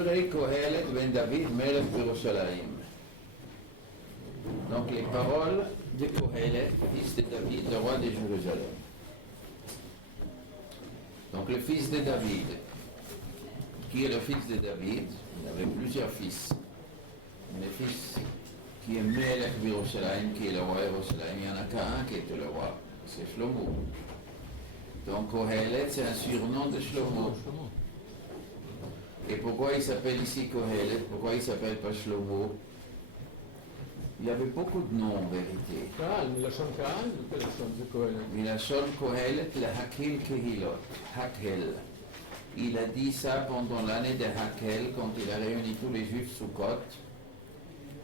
Divrei Kohelet ben David Melech Yerushalayim. Donc les paroles de Kohelet, fils de David, le roi de Jérusalem. Donc le fils de David, qui est le fils de David, il avait plusieurs fils. Le fils qui est Melech Yerushalayim, qui est le roi de Yerushalayim, il n'y en a qu'un qui était le roi, c'est Shlomo. Donc Kohelet, c'est un surnom de Shlomo. Et pourquoi il s'appelle ici Kohelet? Pourquoi il ne s'appelle pas Shlomo? Il y avait beaucoup de noms en vérité. Milachon Kohelet, le Hakel Kehilot, Hakel. Il a dit ça pendant l'année de Hakel, quand il a réuni tous les juifs sous Sukkot.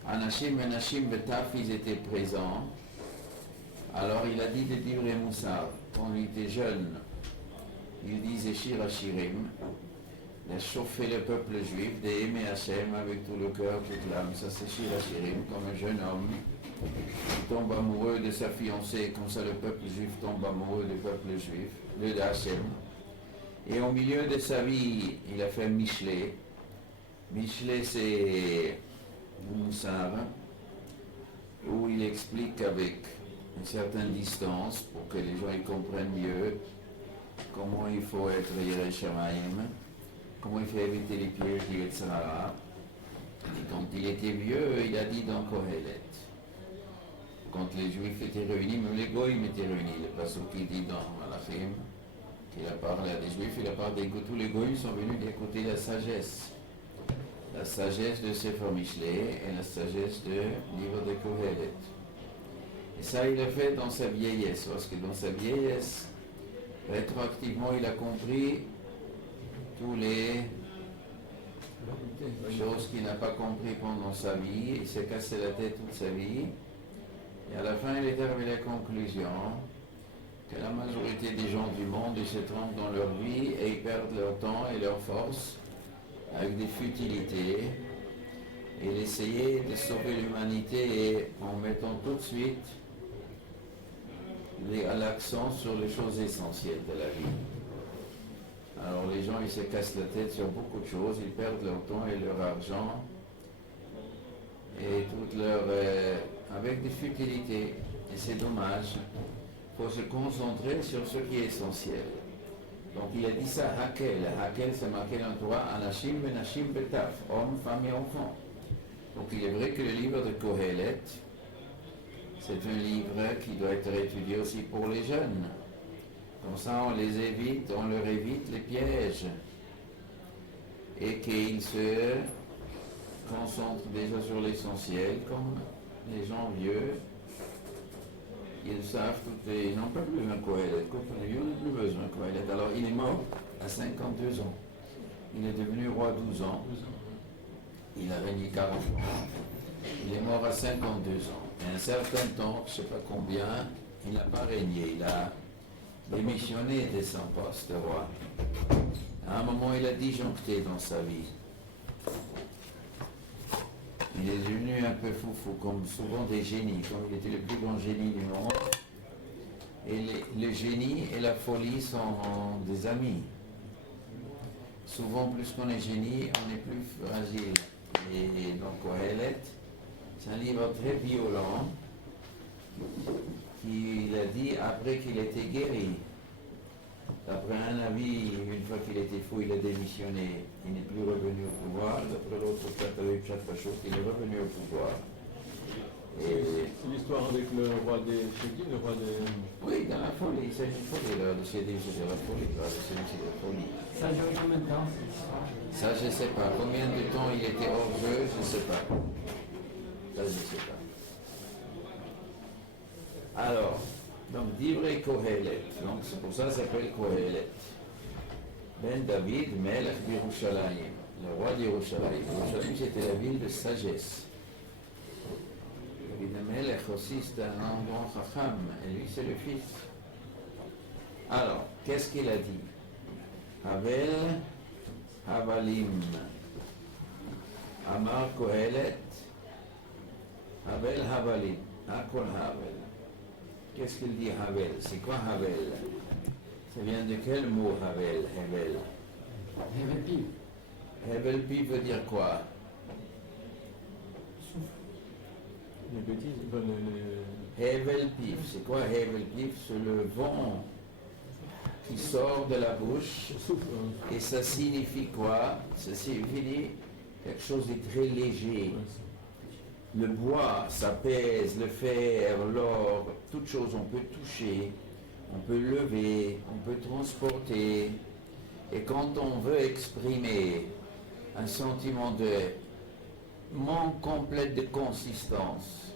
Anashim et Nashim Betaf, ils étaient présents. Alors il a dit de Divrei Moussar, quand il était jeune, il disait Shir Hashirim, de chauffer le peuple juif, d'aimer Hachem avec tout le cœur, toute l'âme. Ça c'est Shir Hashirim, comme un jeune homme qui tombe amoureux de sa fiancée, comme ça le peuple juif tombe amoureux du peuple juif, de Hachem. Et au milieu de sa vie, il a fait Mishlei. Mishlei c'est Moussar, où il explique avec une certaine distance, pour que les gens y comprennent mieux, comment il faut être Yirei Shamayim, comment il faut éviter les pièges du Yetzirah. Et quand il était vieux, il a dit dans Kohelet, quand les Juifs étaient réunis, même les Goïms étaient réunis, le passage qui dit dans Malachim, qu'il a parlé à des Juifs, il a parlé que tous les Goïms sont venus d'écouter la sagesse de Sefer Mishlei et la sagesse du livre de Kohelet. Et ça, il l'a fait dans sa vieillesse, parce que dans sa vieillesse, rétroactivement, il a compris toutes les choses qu'il n'a pas compris pendant sa vie. Il s'est cassé la tête toute sa vie. Et à la fin, il est arrivé à la conclusion que la majorité des gens du monde, ils se trompent dans leur vie et ils perdent leur temps et leur force avec des futilités. Et il essayait de sauver l'humanité en mettant tout de suite l'accent sur les choses essentielles de la vie. Alors les gens, ils se cassent la tête sur beaucoup de choses, ils perdent leur temps et leur argent et toute leur avec des futilités. Et c'est dommage. Il faut se concentrer sur ce qui est essentiel. Donc il a dit ça, Hakel. Hakel, c'est marqué dans le Torah, Anashim Benashim Betaf, hommes, femmes et enfants. Donc il est vrai que le livre de Kohelet, c'est un livre qui doit être étudié aussi pour les jeunes. Comme ça, on leur évite les pièges. Et qu'ils se concentrent déjà sur l'essentiel, comme les gens vieux. Ils savent ils n'ont pas besoin de Kohelet. Ils n'ont plus besoin de Kohelet. Alors, il est mort à 52 ans. Il est devenu roi 12 ans. Il a régné 40 ans. Il est mort à 52 ans. Et un certain temps, je ne sais pas combien, il n'a pas régné. Il a démissionné de son poste de roi. À un moment, il a disjoncté dans sa vie. Il est devenu un peu foufou, comme souvent des génies, comme il était le plus grand génie du monde. Et le génie et la folie sont des amis. Souvent, plus qu'on est génie, on est plus fragile. Et donc, Kohelet, c'est un livre très violent qu'il a dit après qu'il était guéri. D'après un avis, une fois qu'il était fou, il a démissionné. Il n'est plus revenu au pouvoir. D'après l'autre, il est revenu au pouvoir. Et c'est l'histoire avec le roi des Chédim, le roi des... Oui, dans la folie. C'est une folie, là, de Chédim, c'est de la folie. Là, c'est de la folie. Ça a duré combien de temps? Ça, je ne sais pas. Combien de temps il était hors jeu, je ne sais pas. Ça, je ne sais pas. Alors, donc, Divrei Kohelet. Donc, c'est pour ça que ça s'appelle Kohelet. Ben David, Melech Yerushalayim, le roi d'Yerushalayim. Yerushalayim, c'était la ville de sagesse. Et le Melech aussi, c'est un grand chacham. Et lui, c'est le fils. Alors, qu'est-ce qu'il a dit? Havel Havalim. Amar Kohelet. Havel Havalim. Akol Havel. Qu'est-ce qu'il dit Havel? C'est quoi Havel? Ça vient de quel mot Havel? Hevel. Hevel Pif veut dire quoi? Les bêtises, enfin, Hevel Pif, c'est quoi Hevel Pif? C'est le vent qui sort de la bouche. le souffle. Et ça signifie quoi? Ça signifie quelque chose de très léger. Le bois, ça pèse, le fer, l'or, toutes choses on peut toucher, on peut lever, on peut transporter. Et quand on veut exprimer un sentiment de manque complet de consistance,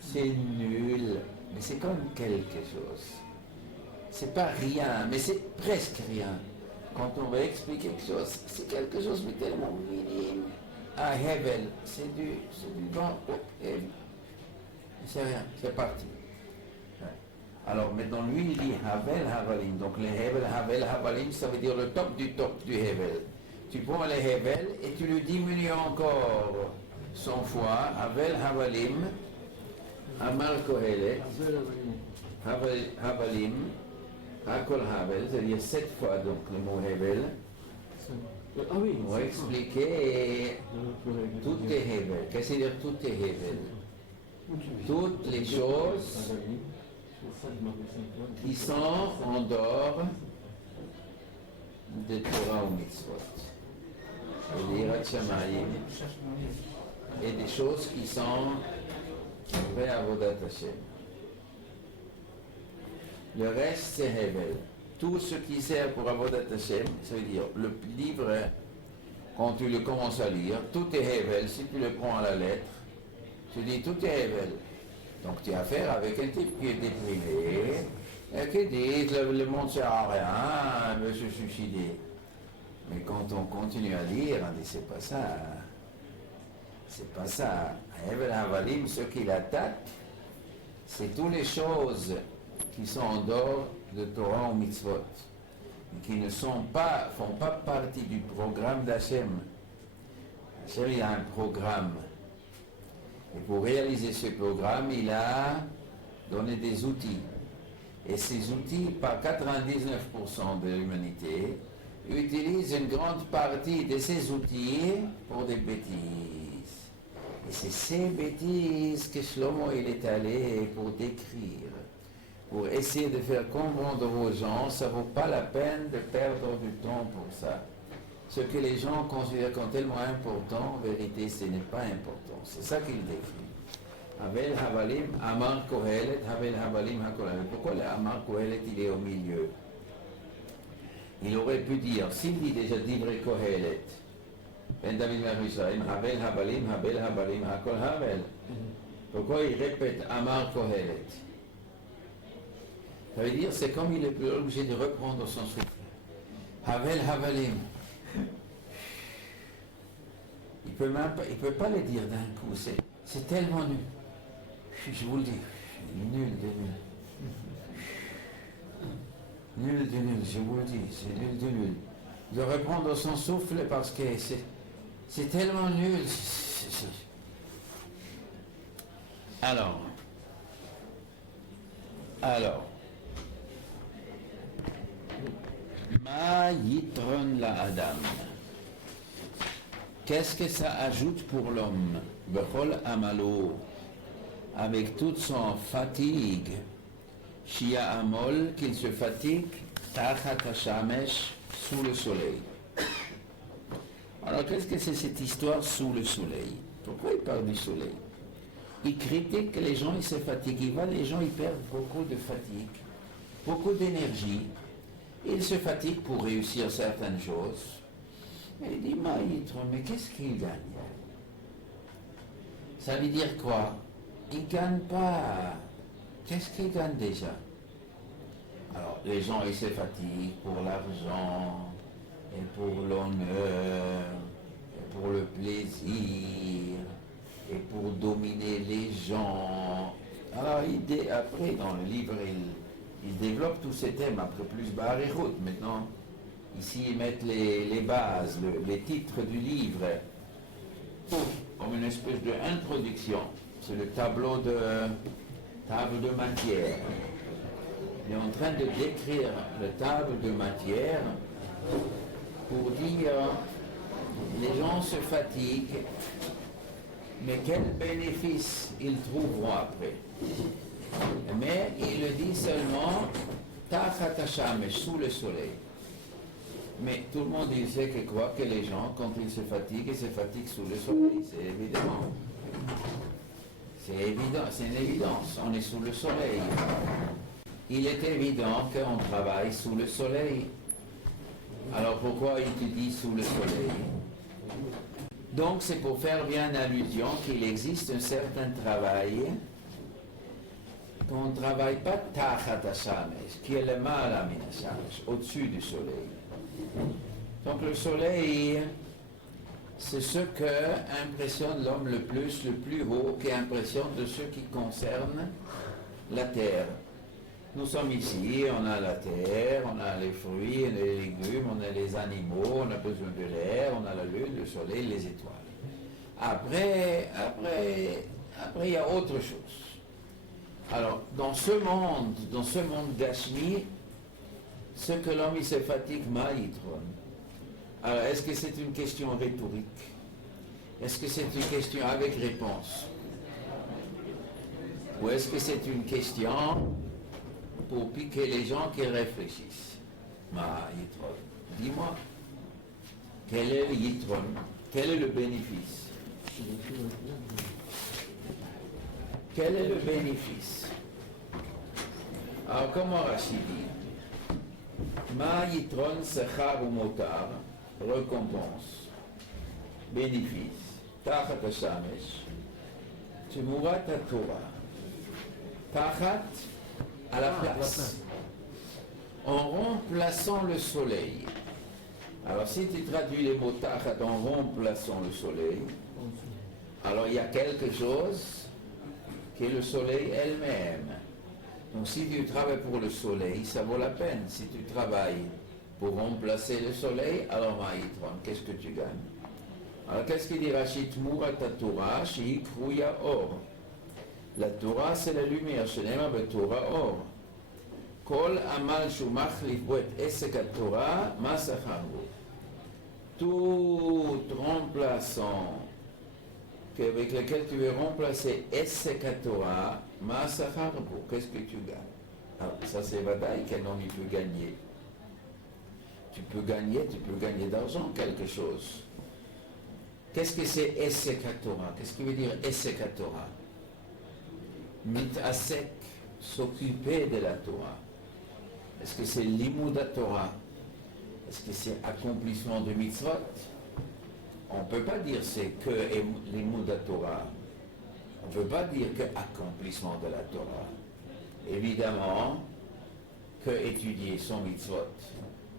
c'est nul, mais c'est comme quelque chose. C'est pas rien, mais c'est presque rien. Quand on veut expliquer quelque chose, c'est quelque chose de tellement minime. Ah, Hevel, c'est du vent, c'est rien, c'est parti. Alors maintenant, lui, il dit Havel Havalim. Donc le Hevel, Havel Havalim, ça veut dire le top du Hevel. Tu prends le Hevel et tu le diminues encore 100 fois. Havel Havalim, Amar Kohelet, Havalim, Hakol Havel, c'est-à-dire 7 fois donc le mot Hevel. Ah oui, On va expliquer tout est Hevel. Qu'est-ce que c'est dire tout est Hevel? Toutes les choses qui sont en dehors de Torah ou Mitzvot. Et des Yirat Shamayim et des choses qui sont près à Avodat Hashem. Le reste c'est Hevel. Tout ce qui sert pour Avodat Hashem, ça veut dire le livre, quand tu le commences à lire, tout est Hevel. Si tu le prends à la lettre, tu dis tout est Hevel. Donc tu as affaire avec un type qui est déprimé, et qui dit le monde ne sert à rien, il veut se suicider. Mais quand on continue à lire, on dit c'est pas ça. C'est pas ça. Hevel Havalim, ce qui l'attaque, c'est toutes les choses qui sont en dehors de Torah ou Mitzvot, qui ne font pas partie du programme d'Hachem. Hachem, il a un programme. Et pour réaliser ce programme, il a donné des outils. Et ces outils, par 99% de l'humanité, utilisent une grande partie de ces outils pour des bêtises. Et c'est ces bêtises que Shlomo il est allé pour décrire. Pour essayer de faire comprendre aux gens, ça ne vaut pas la peine de perdre du temps pour ça. Ce que les gens considèrent comme tellement important, en vérité, ce n'est pas important. C'est ça qu'il décrit. Havel Havalim, Amar Kohelet, Havel Havalim Hakohelet. Pourquoi le Amar Kohelet, il est au milieu? Il aurait pu dire, s'il dit déjà Divrei Kohelet, Ben David Merushaim, Havel Havalim, Havel Havalim Hakol Havel. Pourquoi il répète Amar Kohelet? Ça veut dire, c'est comme il est obligé de reprendre son souffle. Havel Havalim. Il peut pas le dire d'un coup, c'est tellement nul. Je vous le dis, nul de nul. Nul de nul, je vous le dis, c'est nul de nul. De reprendre son souffle parce que c'est tellement nul. Alors, Ma Yitron la Adam. Qu'est-ce que ça ajoute pour l'homme? Bechol Amalo, avec toute son fatigue, Shia Amol, qu'il se fatigue, Tachat Hashamesh, sous le soleil. Alors qu'est-ce que c'est cette histoire sous le soleil? Pourquoi il parle du soleil? Il critique que les gens ils se fatiguent, les gens ils perdent beaucoup de fatigue, beaucoup d'énergie, ils se fatiguent pour réussir certaines choses. Et il dit, Maïtre, mais qu'est-ce qu'il gagne? Ça veut dire quoi? Il ne gagne pas. Qu'est-ce qu'il gagne déjà? Alors, les gens, ils se fatiguent pour l'argent, et pour l'honneur, et pour le plaisir, et pour dominer les gens. Alors, après, dans le livre, il développe tous ces thèmes, après plus Baréroute. Maintenant, ici, ils mettent les bases, les titres du livre, comme une espèce d'introduction. C'est le table de matière. Il est en train de décrire le table de matière pour dire les gens se fatiguent, mais quel bénéfice ils trouveront après? Mais il le dit seulement Tachat Hashamesh, sous le soleil. Mais tout le monde disait que quoi? Que les gens, quand ils se fatiguent sous le soleil, c'est évidemment. C'est évident, c'est une évidence, on est sous le soleil. Il est évident qu'on travaille sous le soleil. Alors pourquoi il te dit sous le soleil? Donc c'est pour faire bien allusion qu'il existe un certain travail qu'on ne travaille pas Tachat Hashamesh, qui est le Ma'ala min Hashamesh, au-dessus du soleil. Donc le soleil, c'est ce que impressionne l'homme le plus haut, qui impressionne de ce qui concerne la terre. Nous sommes ici, on a la terre, on a les fruits, les légumes, on a les animaux, on a besoin de l'air, on a la lune, le soleil, les étoiles. Après, il y a autre chose. Alors, dans ce monde Gashmi, ce que l'homme il se fatigue, Ma'itron. Alors, est-ce que c'est une question rhétorique? Est-ce que c'est une question avec réponse? Ou est-ce que c'est une question pour piquer les gens qui réfléchissent? Ma'itron. Dis-moi, quel est le Yitron? Quel est le bénéfice? Quel est le bénéfice? Alors, comment Rashi dit? Ma yitron sechar ou motar, récompense, bénéfice, tachat hashamesh, tmurat haTorah, tachat à la place, en remplaçant le soleil. Alors si tu traduis les mots tachat en remplaçant le soleil, alors il y a quelque chose qui est le soleil elle-même. Donc si tu travailles pour le soleil, ça vaut la peine. Si tu travailles pour remplacer le soleil, alors Ma'itron, qu'est-ce que tu gagnes? Alors qu'est-ce qu'il dit Rashi? Tmurat haTorah sheikruya or. La Torah c'est la lumière, shenema beTorah or. Kol amal shumachlif bo et esek haTorah ma sacharbo. Tout remplaçant avec lequel tu veux remplacer Esek haTorah, ma sacharbo, qu'est-ce que tu gagnes? Alors, ça c'est Vadaï, quel homme il peut gagner? Tu peux gagner d'argent quelque chose. Qu'est-ce que c'est Esek haTorah? Qu'est-ce qui veut dire Esek haTorah? Mitasek, s'occuper de la Torah. Est-ce que c'est Limud haTorah? Est-ce que c'est accomplissement de mitzvot? On ne peut pas dire c'est que Limud haTorah. On ne peut pas dire que accomplissement de la Torah. Évidemment que étudier son mitzvot.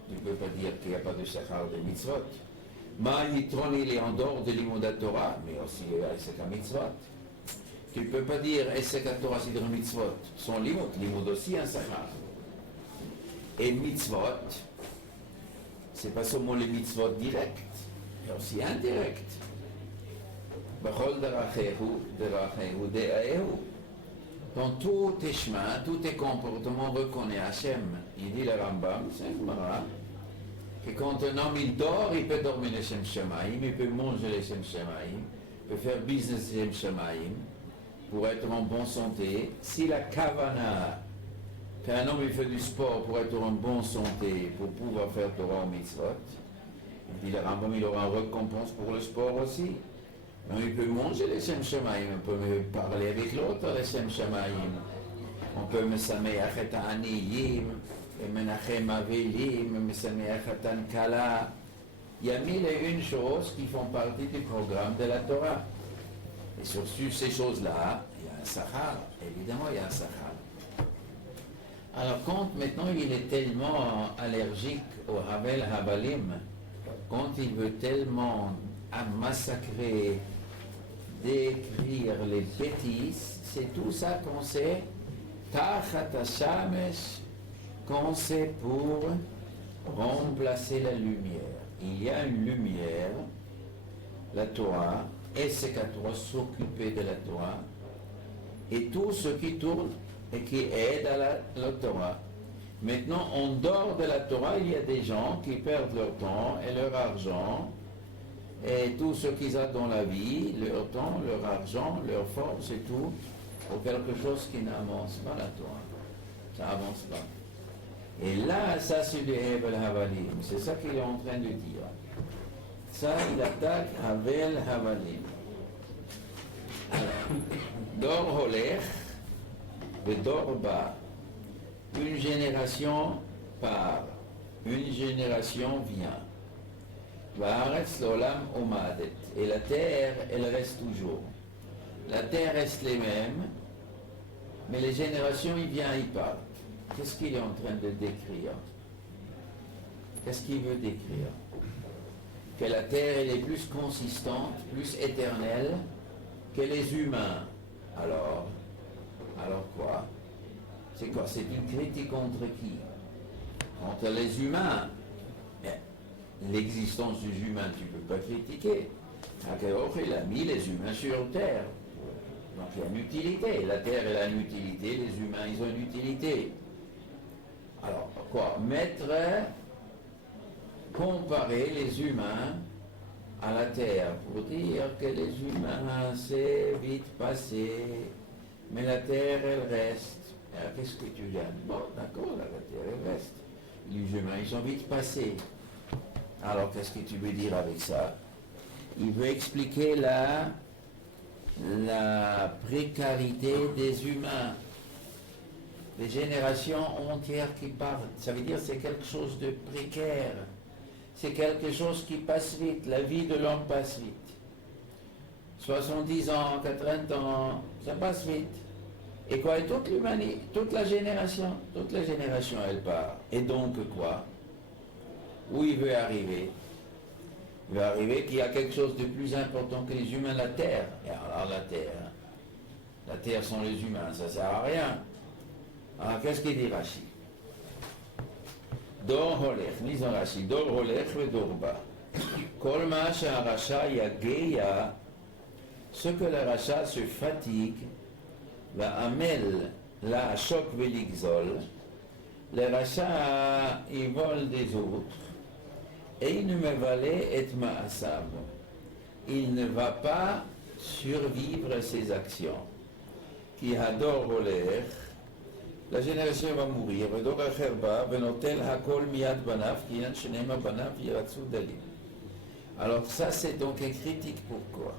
Tu ne peux pas dire qu'il n'y a pas de shachar de mitzvot. Ma yitron il est en dehors de Limud haTorah, mais aussi Esek mitzvot. Tu ne peux pas dire Esek haTorah c'est de mitzvot. Son limud aussi un shachar. Et mitzvot, c'est pas seulement les mitzvot directs, mais aussi indirect. Dans tous tes chemins, tous tes comportements, reconnais Hachem. Il dit le Rambam, c'est un Gemara, que quand un homme il dort, il peut dormir les Shem Shemaim, il peut manger les Shem Shemaim, il peut faire business les Shem Shemaim, pour être en bonne santé. Si la kavana, qu'un homme il fait du sport pour être en bonne santé, pour pouvoir faire Torah mitzvot, il dit le Rambam, il aura une récompense pour le sport aussi. Donc, il peut manger les Shem Shemaim, on peut parler avec l'autre les Shem Shemaim, on peut me sameach et aniyim, menachem avelim, me sameach et kala. Il y a mille et une choses qui font partie du programme de la Torah. Et sur ces choses-là, il y a un sachar, évidemment il y a un sachar. Alors quand maintenant il est tellement allergique au Havel Habalim, quand il veut tellement massacrer, décrire les bêtises, c'est tout ça qu'on sait, Tachat hashamesh, qu'on sait pour remplacer la lumière. Il y a une lumière, la Torah, Esek haTorah, s'occuper de la Torah, et tout ce qui tourne et qui aide à la Torah. Maintenant, en dehors de la Torah, il y a des gens qui perdent leur temps et leur argent et tout ce qu'ils ont dans la vie, leur temps, leur argent, leur force et tout, pour quelque chose qui n'avance pas la Torah. Ça n'avance pas. Et là, ça c'est le Hevel Havalim. C'est ça qu'il est en train de dire. Ça, il attaque Havel Havalim. Dor Holech, de Dor Ba. Une génération part, une génération vient. Va'aretz l'olam omadet. Et la terre, elle reste toujours. La terre reste les mêmes, mais les générations, il vient, il part. Qu'est-ce qu'il est en train de décrire? Qu'est-ce qu'il veut décrire? Que la terre, elle est plus consistante, plus éternelle que les humains. Alors quoi? C'est quoi? C'est une critique contre qui? Contre les humains. Mais l'existence des humains, tu ne peux pas critiquer. Akaoch, il a mis les humains sur terre. Donc il y a une utilité. La terre, elle a une utilité, les humains, ils ont une utilité. Alors, quoi? Comparer les humains à la terre pour dire que les humains, c'est vite passé, mais la terre, elle reste. Alors, qu'est-ce que tu gagnes? Bon, d'accord, la terre, elle reste. Les humains, ils sont vite passés. Alors, qu'est-ce que tu veux dire avec ça? Il veut expliquer la précarité des humains. Les générations entières qui partent, ça veut dire que c'est quelque chose de précaire. C'est quelque chose qui passe vite. La vie de l'homme passe vite. 70 ans, 80 ans, ça passe vite. Et quoi? Et toute l'humanité, toute la génération, elle part. Et donc quoi? Où il veut arriver? Il veut arriver qu'il y a quelque chose de plus important que les humains, la terre. Et alors la terre sont les humains, ça ne sert à rien. Alors qu'est-ce qu'il dit Rashi? Dor holech, lisons Rashi, dor holech ve dor ba. Kol ma she'arasha yageya, ce que le rachat se fatigue, va amel la ashok ve ligzol, le rachat il vole des autres, et il ne me valait et ma'asam. Il ne va pas survivre ses actions. Qui hador holech, la génération va mourir. Alors ça c'est donc une critique pourquoi?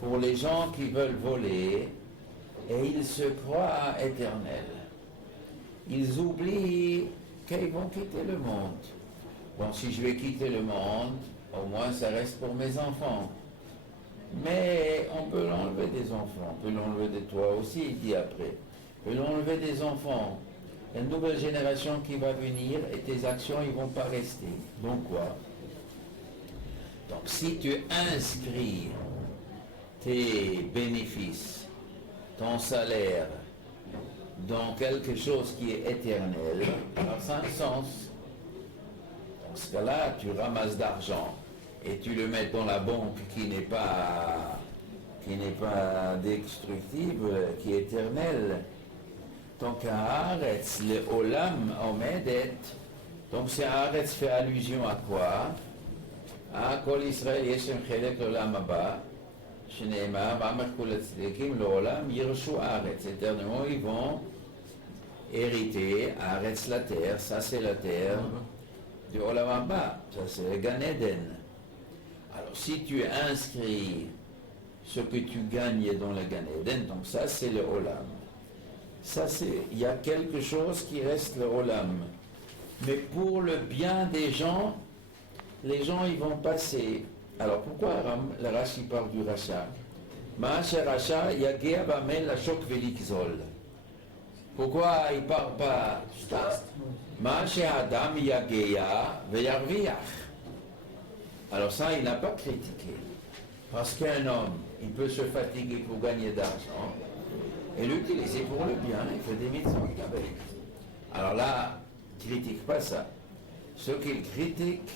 Pour les gens qui veulent voler et ils se croient éternels. Ils oublient qu'ils vont quitter le monde. Bon, si je vais quitter le monde, au moins ça reste pour mes enfants. Mais on peut l'enlever des enfants, on peut l'enlever de toi aussi, il dit après. On peut l'enlever des enfants. Une nouvelle génération qui va venir et tes actions, ils ne vont pas rester. Donc quoi? Donc si tu inscris tes bénéfices, ton salaire, dans quelque chose qui est éternel, alors ça a un sens. Dans ce cas-là, tu ramasses d'argent et tu le mets dans la banque qui n'est pas destructible, qui est éternelle. Donc Haaretz, le Olam Omedet, donc ce Haaretz fait allusion à quoi? À Kol Israël Yeshem Chelek Olam Abba, Shneimar, V'amar Kol Tzadikim, le Olam Yirshu Haaretz. Éternellement, ils vont hériter Haaretz, la terre, ça c'est la terre du Olam Abba, ça c'est le Gan Eden. Alors si tu inscris ce que tu gagnes dans le Gan Eden, donc ça c'est le Olam. Ça c'est, il y a quelque chose qui reste le Olam. Mais pour le bien des gens, les gens ils vont passer. Alors pourquoi le Rashi parle du rachat? Ma'asher rachat yagea b'amel lashok velikzol. Pourquoi il ne parle pas Ma'asher adam yagea veyarviach. Alors ça, il n'a pas critiqué. Parce qu'un homme, il peut se fatiguer pour gagner d'argent et l'utiliser pour le bien, il fait des mitzvot avec. Alors là, il ne critique pas ça. Ce qu'il critique,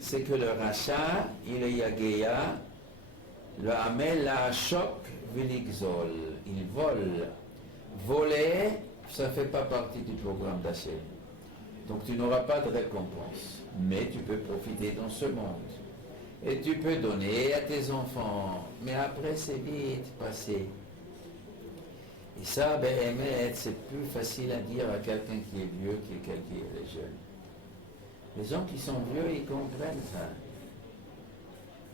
c'est que le rachat, il est yagéa, le hamel la choc veligzol. Il vole. Voler, ça ne fait pas partie du programme d'Hachem. Donc tu n'auras pas de récompense. Mais tu peux profiter dans ce monde. Et tu peux donner à tes enfants, mais après c'est vite passé. Et ça, Béhémet, c'est plus facile à dire à quelqu'un qui est vieux que quelqu'un qui est jeune. Les gens qui sont vieux, ils comprennent ça.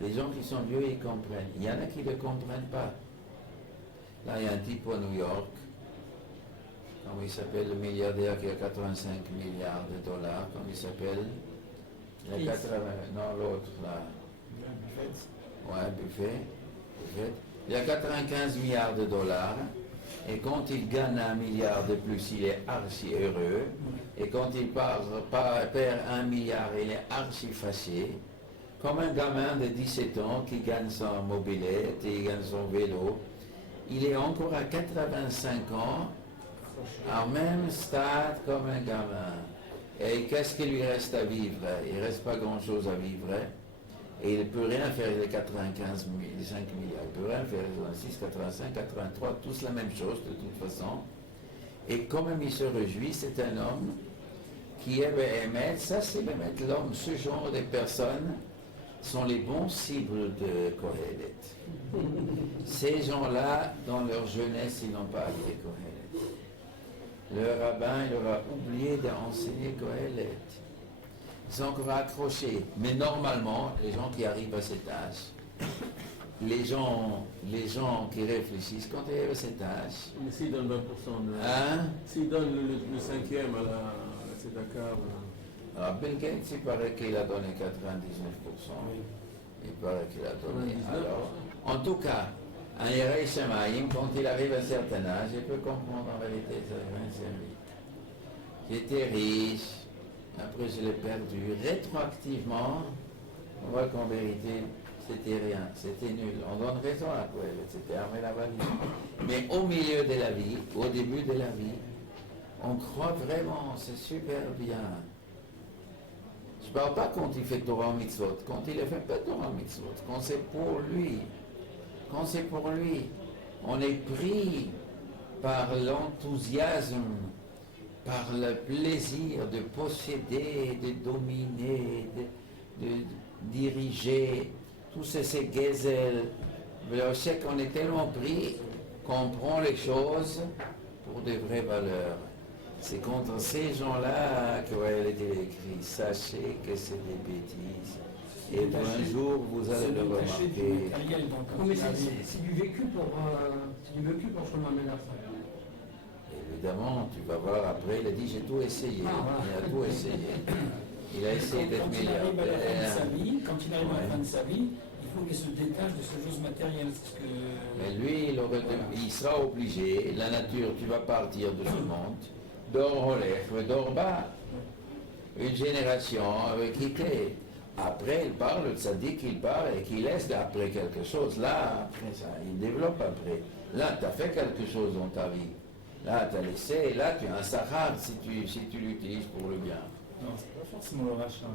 Les gens qui sont vieux, ils comprennent. Il y en a qui ne comprennent pas. Là, il y a un type à New York, comment il s'appelle, le milliardaire qui a 85 milliards de dollars, comment il s'appelle? Il y a 80, non, l'autre, là. Ouais, Buffett. Il y a 95 milliards de dollars. Et quand il gagne 1 milliard de plus, il est archi heureux. Et quand il perd 1 milliard, il est archi fâché. Comme un gamin de 17 ans qui gagne son mobilette et gagne son vélo. Il est encore à 85 ans, au même stade comme un gamin. Et qu'est-ce qu'il lui reste à vivre? Il ne reste pas grand-chose à vivre. Et il ne peut rien faire les 95 les 5 milliards. Il ne peut rien faire les 86, 85, 83, tous la même chose de toute façon. Et quand même il se réjouit, c'est un homme qui est Béhémet. Ça c'est l'homme. Ce genre de personnes sont les bons cibles de Kohelet. Ces gens-là, dans leur jeunesse, ils n'ont pas appris Kohelet. Le rabbin, il leur a oublié d'enseigner Kohelet. Ils sont encore accrochés. Mais normalement, les gens qui arrivent à cet âge, les gens qui réfléchissent, quand ils arrivent à cet âge... Mais s'ils donnent 20%, s'ils donnent le cinquième à Tzedaka... Alors, Bill Gates, il paraît qu'il a donné 99%. Il paraît qu'il a donné. Alors, en tout cas, un Yerei Shemaim, quand il arrive à un certain âge, il peut comprendre en vérité sa vie. J'étais riche, après je l'ai perdu. Rétroactivement, on voit qu'en vérité, c'était rien, c'était nul. On donne raison à quoi, c'était armé la valise. Mais au milieu de la vie, au début de la vie, on croit vraiment, c'est super bien. Je ne parle pas quand il fait Torah Mitzvot, quand il ne fait pas Torah Mitzvot, quand c'est pour lui. Quand c'est pour lui, on est pris par l'enthousiasme, par le plaisir de posséder, de dominer, de diriger, tous ces gezel. Je sais qu'on est tellement pris qu'on prend les choses pour de vraies valeurs. C'est contre ces gens-là qu'elle était écrit. Sachez que c'est des bêtises. Et un jour, vous allez le remarquer. Mais c'est du vécu pour Shlomo Melach. Évidemment, tu vas voir après, il a dit j'ai tout essayé. Il a tout essayé. Il a essayé d'être milliardaire. Quand il arrive à la fin de sa vie, il faut qu'il se détache de ces choses matérielles. Mais lui, il sera obligé. La nature, tu vas partir de ce monde. Dors Olech, dors bas. Une génération avait quitté. Après, il parle, le tzaddik, il part et qu'il laisse après quelque chose. Là, après ça, il développe après. Là, tu as fait quelque chose dans ta vie. Là, tu as laissé. Là, tu as un sahar si tu l'utilises pour le bien. Non, c'est pas forcément le rachat.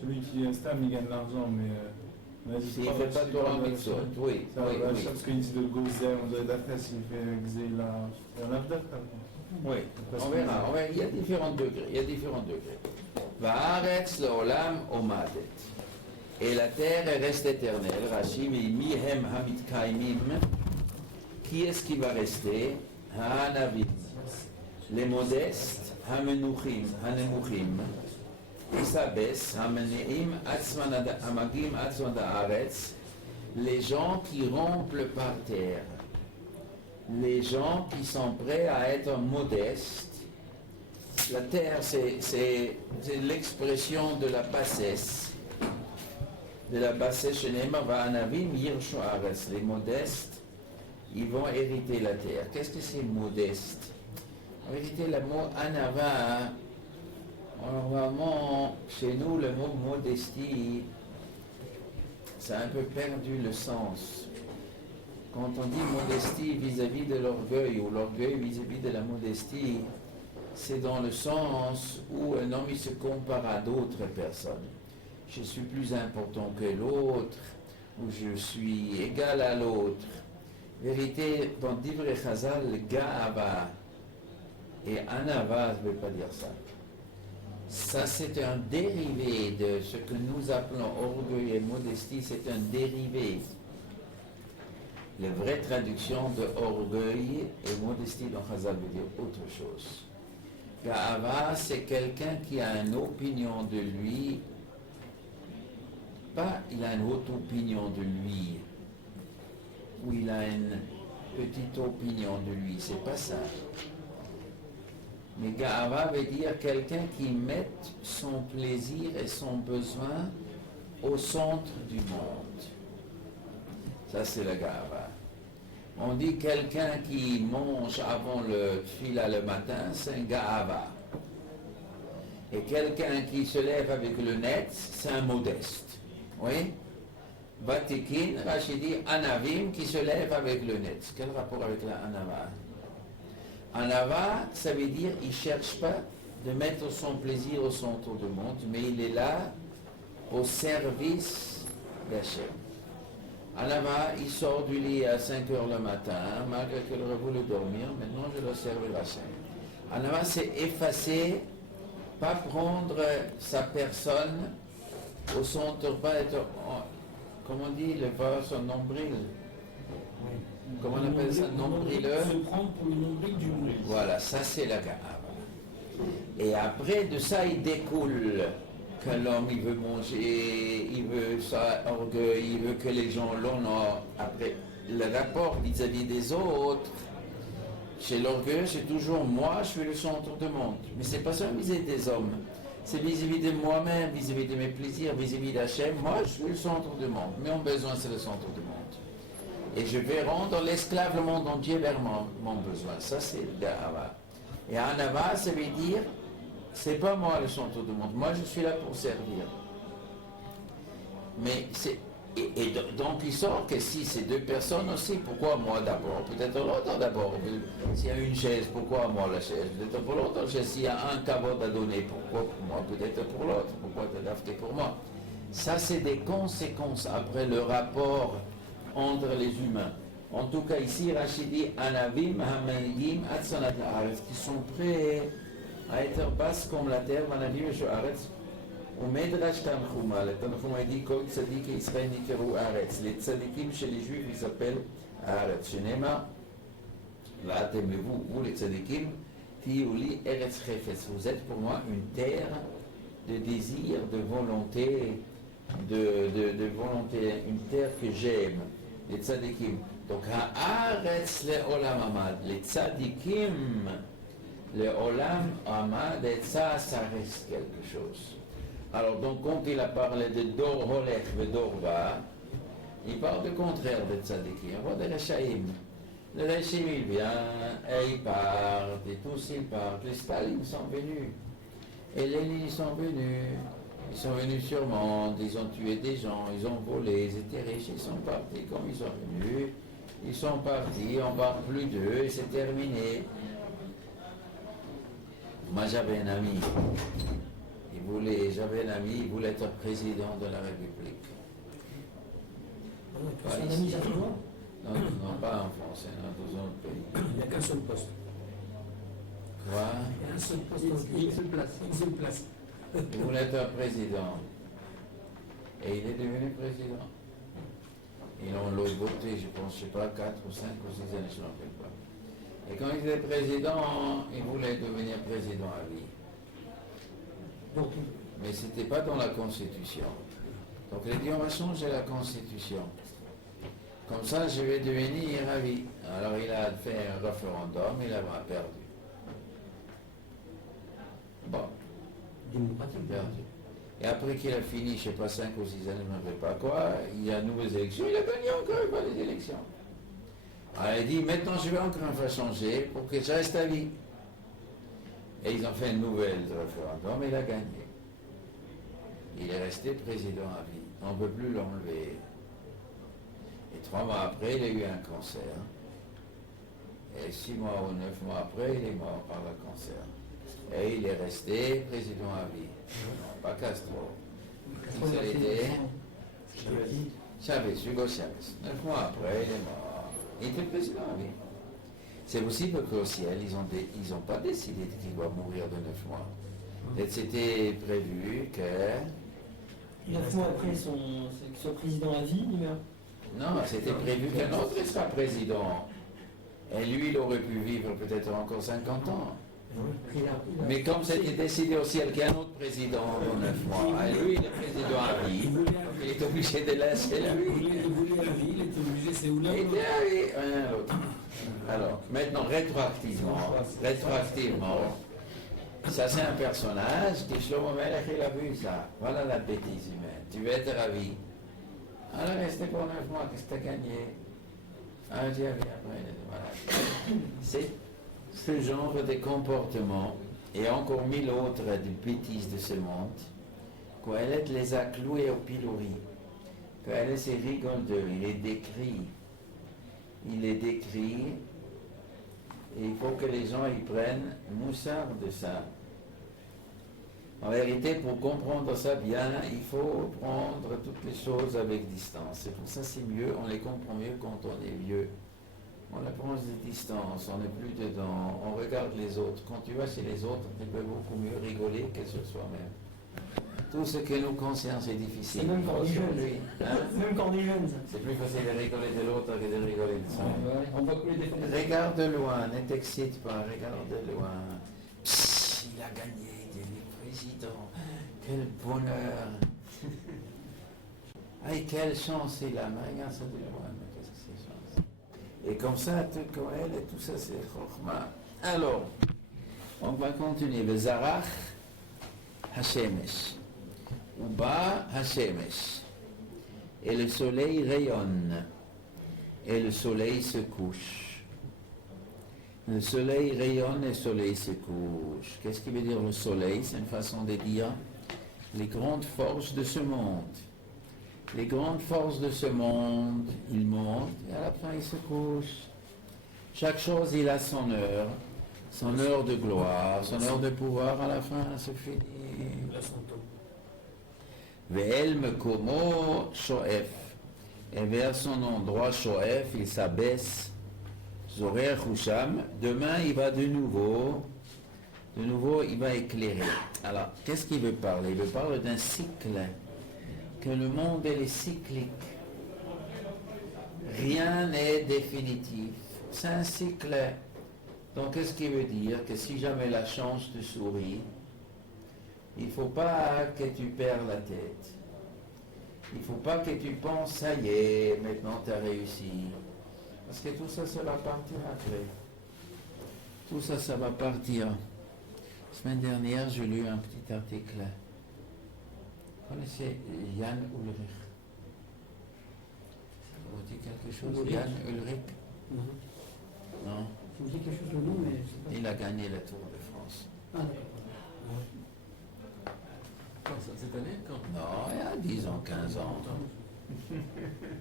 Celui qui est instable, il gagne de l'argent, mais... S'il ne fait pas Torah Mitzvot, oui. Parce qu'il dit de Gozer, on doit d'après s'il fait Xéla. Il y en a peut-être. Oui, on verra. Il y a différents degrés. Va'aretz le'olam omadet. Et la terre reste éternelle. Rashi, mihem hamitkaimim. Qui est-ce qui va rester? Ha'anavim. Les modestes, hamenuchim, hanemuchim. Ils s'abaissent, hameneim, hamagim, atzman haaretz. Les gens qui rompent le parterre. Les gens qui sont prêts à être modestes. La terre, c'est l'expression de la bassesse. De la bassesse, Shenema va'anavim yirshu haaretz. Les modestes, ils vont hériter la terre. Qu'est-ce que c'est modeste? En vérité, le mot anava, normalement, chez nous, le mot modestie, ça a un peu perdu le sens. Quand on dit modestie vis-à-vis de l'orgueil ou l'orgueil vis-à-vis de la modestie, c'est dans le sens où un homme il se compare à d'autres personnes. Je suis plus important que l'autre, ou je suis égal à l'autre. Vérité, dans Divrei Chazal, Ga'ava et Anava, je ne veux pas dire ça. Ça, c'est un dérivé de ce que nous appelons orgueil et modestie, c'est un dérivé. La vraie traduction de orgueil et modestie dans Chazal veut dire autre chose. Ga'ava, c'est quelqu'un qui a une opinion de lui, pas il a une haute opinion de lui, ou il a une petite opinion de lui, c'est pas ça. Mais Ga'ava veut dire quelqu'un qui met son plaisir et son besoin au centre du monde. Ça, c'est le Ga'ava. On dit quelqu'un qui mange avant le tfila le matin, c'est un Ga'ava. Et quelqu'un qui se lève avec le net, c'est un modeste. Oui? Vatikin, Rachid dit Anavim qui se lève avec le net. Quel rapport avec la Anava? Anava, ça veut dire il ne cherche pas de mettre son plaisir au centre du monde, mais il est là au service d'Hachem. Anava, il sort du lit à 5 heures le matin, malgré qu'il aurait voulu dormir, maintenant je dois servir Hachem. Anava, c'est effacer, pas prendre sa personne au centre, pas être, comment on dit, son nombril. Comment on appelle ça? Nombrileux. Se prendre pour le nombril du monde. Voilà, ça c'est la Ga'ava. Et après de ça, il découle que l'homme, il veut manger, il veut ça, orgueil, il veut que les gens l'honorent. Après, le rapport vis-à-vis des autres, chez l'orgueil, c'est toujours moi, je suis le centre du monde. Mais c'est pas ça vis-à-vis des hommes. C'est vis-à-vis de moi-même, vis-à-vis de mes plaisirs, vis-à-vis d'Hachem. Moi, je suis le centre du monde. Mon besoin, c'est le centre du monde. Et je vais rendre l'esclave le monde entier vers mon besoin. Ça, c'est Ga'ava. Et Anava, ça veut dire, c'est pas moi le centre du monde. Moi, je suis là pour servir. Mais c'est... Et donc, il sort que si c'est deux personnes aussi, pourquoi moi d'abord? Peut-être l'autre d'abord. S'il y a une chaise, pourquoi moi la chaise? Peut-être pour l'autre chaise. S'il y a un kavod à donner, pourquoi pour moi? Peut-être pour l'autre. Pourquoi t'adapter pour moi? Ça, c'est des conséquences après le rapport entre les humains. En tout cas, ici, Rachid dit Anavim, Hamanigim, Atzonat Haaretz, qui sont prêts à être basses comme la terre, Anavim et Haaretz. Au Medrash Tanchuma, le Tanchuma dit Kol Tzadik et Israël Nikeru Haaretz. Les tzadikim chez les juifs, ils s'appellent Haaretz. Shenema, vous les tzadikim, Tiuli Eretz Chefetz. Vous êtes pour moi une terre de désir, de volonté, de volonté, une terre que j'aime. Les tzadikim. Donc, haaretz le olam amad. Les tzadikim, le olam amad, et ça reste quelque chose. Alors, donc, quand il a parlé de dor holech ve dor va, il parle du contraire des tzadikim. On voit des rechaïm. Le rechaïm, il vient, et il part, et tous ils partent. Les Staline sont venus. Et les Lénine sont venus. Ils sont venus sur le monde, ils ont tué des gens, ils ont volé, ils étaient riches, ils sont partis comme ils sont venus. Ils sont partis, on ne parle plus d'eux et c'est terminé. Moi j'avais un ami, j'avais un ami, il voulait être président de la République. C'est un ami à toi? Non, pas en France, dans un autre pays. Il n'y a qu'un seul poste. Quoi? Il y a un seul poste. Une seule place. Une seule place. Il voulait être président. Et il est devenu président. Ils l'ont voté, je pense, je ne sais pas, 4 ou 5 ou 6 années, je ne me rappelle pas. Et quand il était président, il voulait devenir président à vie. Donc, Mais ce n'était pas dans la Constitution. Donc il a dit, on va changer la Constitution. Comme ça, je vais devenir à vie. Alors il a fait un référendum, il a perdu. Bon. démocratique. Perdu. Et après qu'il a fini, je ne sais pas, 5 ou 6 années, je ne sais pas quoi, il y a de nouvelles élections, il a gagné encore pas les élections. Alors il dit, maintenant je vais encore une fois changer pour que je reste à vie. Et ils ont fait une nouvelle référendum et il a gagné. Il est resté président à vie. On ne peut plus l'enlever. Et 3 mois après, il a eu un cancer. Et 6 mois ou 9 mois après, il est mort par le cancer. Et il est resté président à vie. Non, pas Castro. Qui ça a été? Chavez, Hugo Chavez. 9 mois après, il est mort. Il était président à vie. C'est possible qu'au ciel, ils n'ont pas décidé qu'il doit mourir de 9 mois. Et c'était prévu que... Et 9 mois après qu'il soit président à vie, il meurt. Non, c'était prévu qu'un autre sera président. Et lui, il aurait pu vivre peut-être encore 50 ans. Mais comme c'était décidé au ciel qu'il y a un autre président dans 9 mois, et lui, il est président à vie, il est obligé de laisser lui. Il voulait la vie, il était obligé, c'est où là? Et bien, oui, un autre. Alors, maintenant, rétroactivement, ça c'est un personnage qui, Shlomo Melech, il a vu ça. Voilà la bêtise humaine. Tu veux être ravi. Alors, restez pour 9 mois, qu'est-ce que tu as gagné? Ah, Dieu, voilà. C'est ce genre de comportement, et encore 1000 autres de bêtises de ce monde, qu'elle les a cloués au pilori. Qu'elle c'est rigole d'eux, il les décrit. Il les décrit, et il faut que les gens y prennent moussard de ça. En vérité, pour comprendre ça bien, il faut prendre toutes les choses avec distance. C'est pour ça que c'est mieux, on les comprend mieux quand on est vieux. On les prend de distance, on n'est plus dedans, on regarde les autres. Quand tu vas chez les autres, tu peux beaucoup mieux rigoler que sur soi-même. Tout ce qui nous concerne, c'est difficile. C'est même quand on est jeune. Hein? Même quand on est jeune, ça. C'est plus facile de rigoler de l'autre que de rigoler de soi. On voit que les défenses. Regarde de loin, ne t'excite pas, regarde de loin. Psst, il a gagné, il est président. Quel bonheur. Aïe, quelle chance il a, mais regarde ça de loin, mais qu'est-ce que c'est chance. Et comme ça, tout comme elle, et tout ça, c'est Chokhmah. Alors, on va continuer. Le Zarach Hashemesh. Uba Hashemesh. Et le soleil rayonne. Et le soleil se couche. Le soleil rayonne et le soleil se couche. Qu'est-ce qui veut dire le soleil? C'est une façon de dire les grandes forces de ce monde. Les grandes forces de ce monde, ils montent et à la fin ils se couchent. Chaque chose, il a son heure de gloire, son heure de pouvoir, à la fin, c'est fini. Ve'el mekomo shoef. Et vers son endroit shoef, il s'abaisse. Zorer Husham. Demain, il va de nouveau, il va éclairer. Alors, qu'est-ce qu'il veut parler? Il veut parler d'un cycle. Que le monde est cyclique. Rien n'est définitif. C'est un cycle. Donc, qu'est-ce qui veut dire? Que si jamais la chance te sourit, il ne faut pas que tu perds la tête. Il ne faut pas que tu penses, ça y est, maintenant tu as réussi. Parce que tout ça, ça va partir après. Tout ça, ça va partir. La semaine dernière, j'ai lu un petit article. Vous connaissez Jan Ulrich? Ça vous dit quelque chose? Ulrich. Jan Ulrich? Non. Ça me dit quelque chose le nom, mais je sais pas. Il a gagné le Tour de France. Ah, d'accord. Quand ça, cette année? Quand? Non, il y a 10 ans, 15 ans.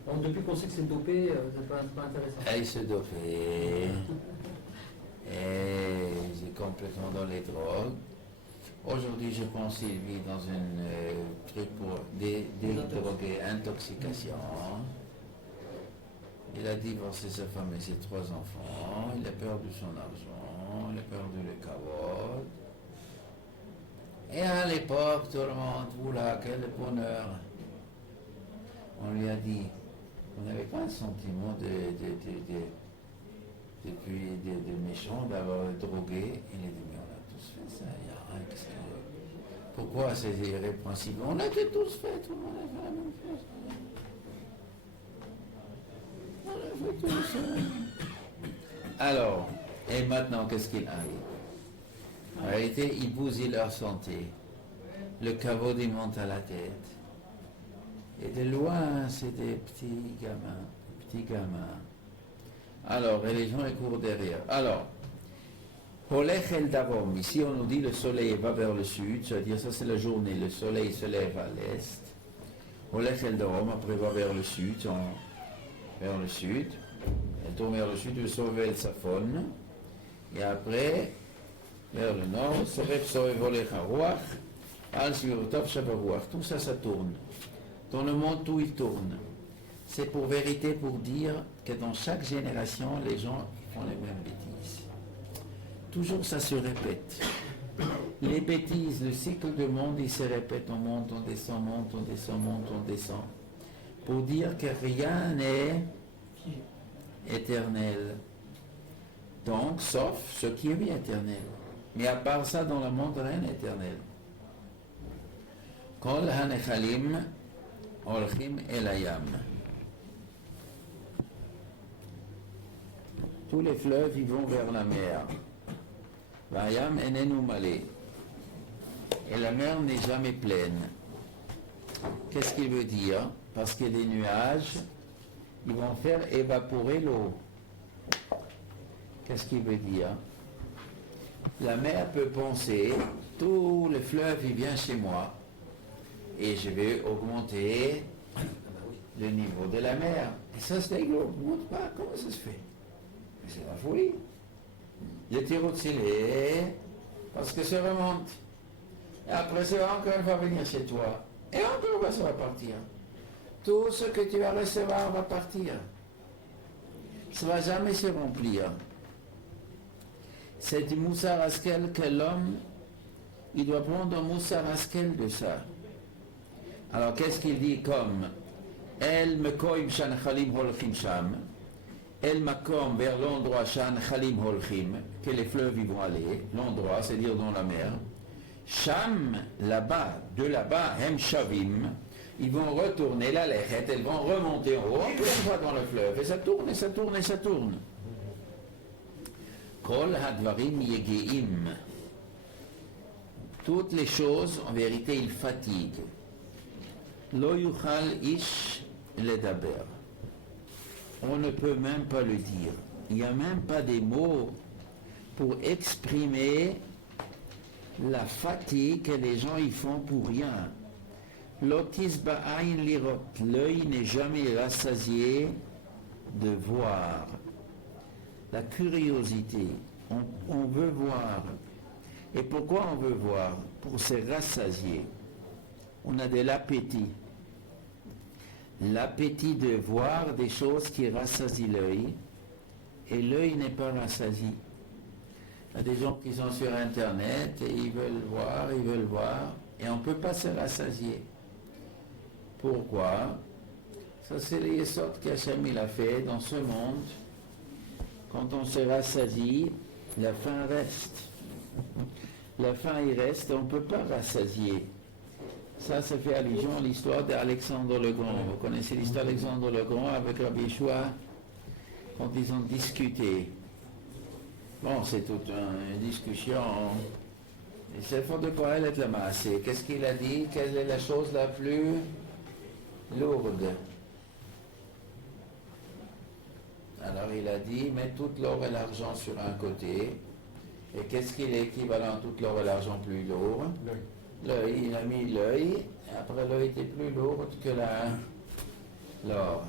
Donc, depuis qu'on sait que c'est dopé, c'est pas intéressant. Et il se dopait. Et il est complètement dans les drogues. Aujourd'hui, je pense qu'il vit dans un truc pour dédroguer, intoxication. Il a divorcé sa femme et ses 3 enfants. Il a perdu son argent. Il a perdu le kavod. Et à l'époque, tout le monde, oula, quel bonheur. On lui a dit, on n'avait pas un sentiment de méchant d'avoir drogué. Il a dit, mais on a tous fait ça, il n'y a rien. Pourquoi c'est irrépréhensible? On a tous fait, tout le monde a fait la même chose. On a fait tout ça. Alors, et maintenant, qu'est-ce qu'il arrive? En réalité, ils bousillent leur santé. Le caveau monte à la tête. Et de loin, c'est des petits gamins. Alors, et les gens ils courent derrière. Alors, Holech el Darom, ici on nous dit le soleil va vers le sud, c'est-à-dire ça c'est la journée, le soleil se lève à l'est. Holech el Darom, après va vers le sud, elle tourne vers le sud, le sauver le Safon, et après, vers le nord, Soref Soref Holech Haruach, Al Svirotov Shabaruach, tout ça, ça tourne. Dans le monde, tout il tourne. C'est pour vérité pour dire que dans chaque génération, les gens font les mêmes bêtises. Toujours ça se répète. Les bêtises, le cycle du monde, il se répète, on monte, on descend, monte, on descend, monte, on descend. Pour dire que rien n'est éternel. Donc, sauf ce qui est éternel. Mais à part ça, dans le monde, rien n'est éternel. Kol hanechalim olchim el hayam. Tous les fleuves, ils vont vers la mer. Vayam enenu malé. Et la mer n'est jamais pleine. Qu'est-ce qu'il veut dire? Parce que les nuages, ils vont faire évaporer l'eau. Qu'est-ce qu'il veut dire? La mer peut penser, tout le fleuve, il vient chez moi, et je vais augmenter le niveau de la mer. Et ça, c'est n'augmente pas. Comment ça se fait? Mais c'est la folie. Le tirot de scellé, parce que ça remonte. Et après, ça va encore une fois venir chez toi. Et encore, ça va partir. Tout ce que tu vas recevoir va partir. Ça ne va jamais se remplir. C'est du moussar askel que l'homme, il doit prendre un moussar askel de ça. Alors, qu'est-ce qu'il dit comme El mekoim shan chalim holchim sham. El makom vers l'endroit shan chalim holchim, que les fleuves ils vont aller, l'endroit, c'est-à-dire dans la mer. Sham, là-bas, de là-bas, hem shavim, ils vont retourner la lechet, elles vont remonter en haut, encore une fois dans le fleuve, et ça tourne, et ça tourne, et ça tourne. Kol hadvarim yegeim. Toutes les choses, en vérité, ils fatiguent. Lo yuchal ish ledaber. On ne peut même pas le dire. Il n'y a même pas des mots pour exprimer la fatigue que les gens y font pour rien. L'otis ba'ain lirot. L'œil n'est jamais rassasié de voir. La curiosité. On veut voir. Et pourquoi on veut voir? Pour se rassasier. On a de l'appétit. L'appétit de voir des choses qui rassasient l'œil. Et l'œil n'est pas rassasié. Il y a des gens qui sont sur Internet et ils veulent voir, et on ne peut pas se rassasier. Pourquoi? Ça, c'est les sortes qu'Hachem il a fait dans ce monde. Quand on se rassasie, la faim reste. La faim, il reste, on ne peut pas rassasier. Ça fait allusion à l'histoire d'Alexandre le Grand. Vous connaissez l'histoire d'Alexandre le Grand avec Rabbi Yeshua, quand ils ont discuté. Bon, c'est toute une discussion. Et c'est fort de quoi elle est la masse. Qu'est-ce qu'il a dit? Quelle est la chose la plus lourde? Alors il a dit, mets tout l'or et l'argent sur un côté. Et qu'est-ce qui est équivalent à tout l'or et l'argent plus lourd? L'œil. Il a mis l'œil, et après l'œil était plus lourd que l'or.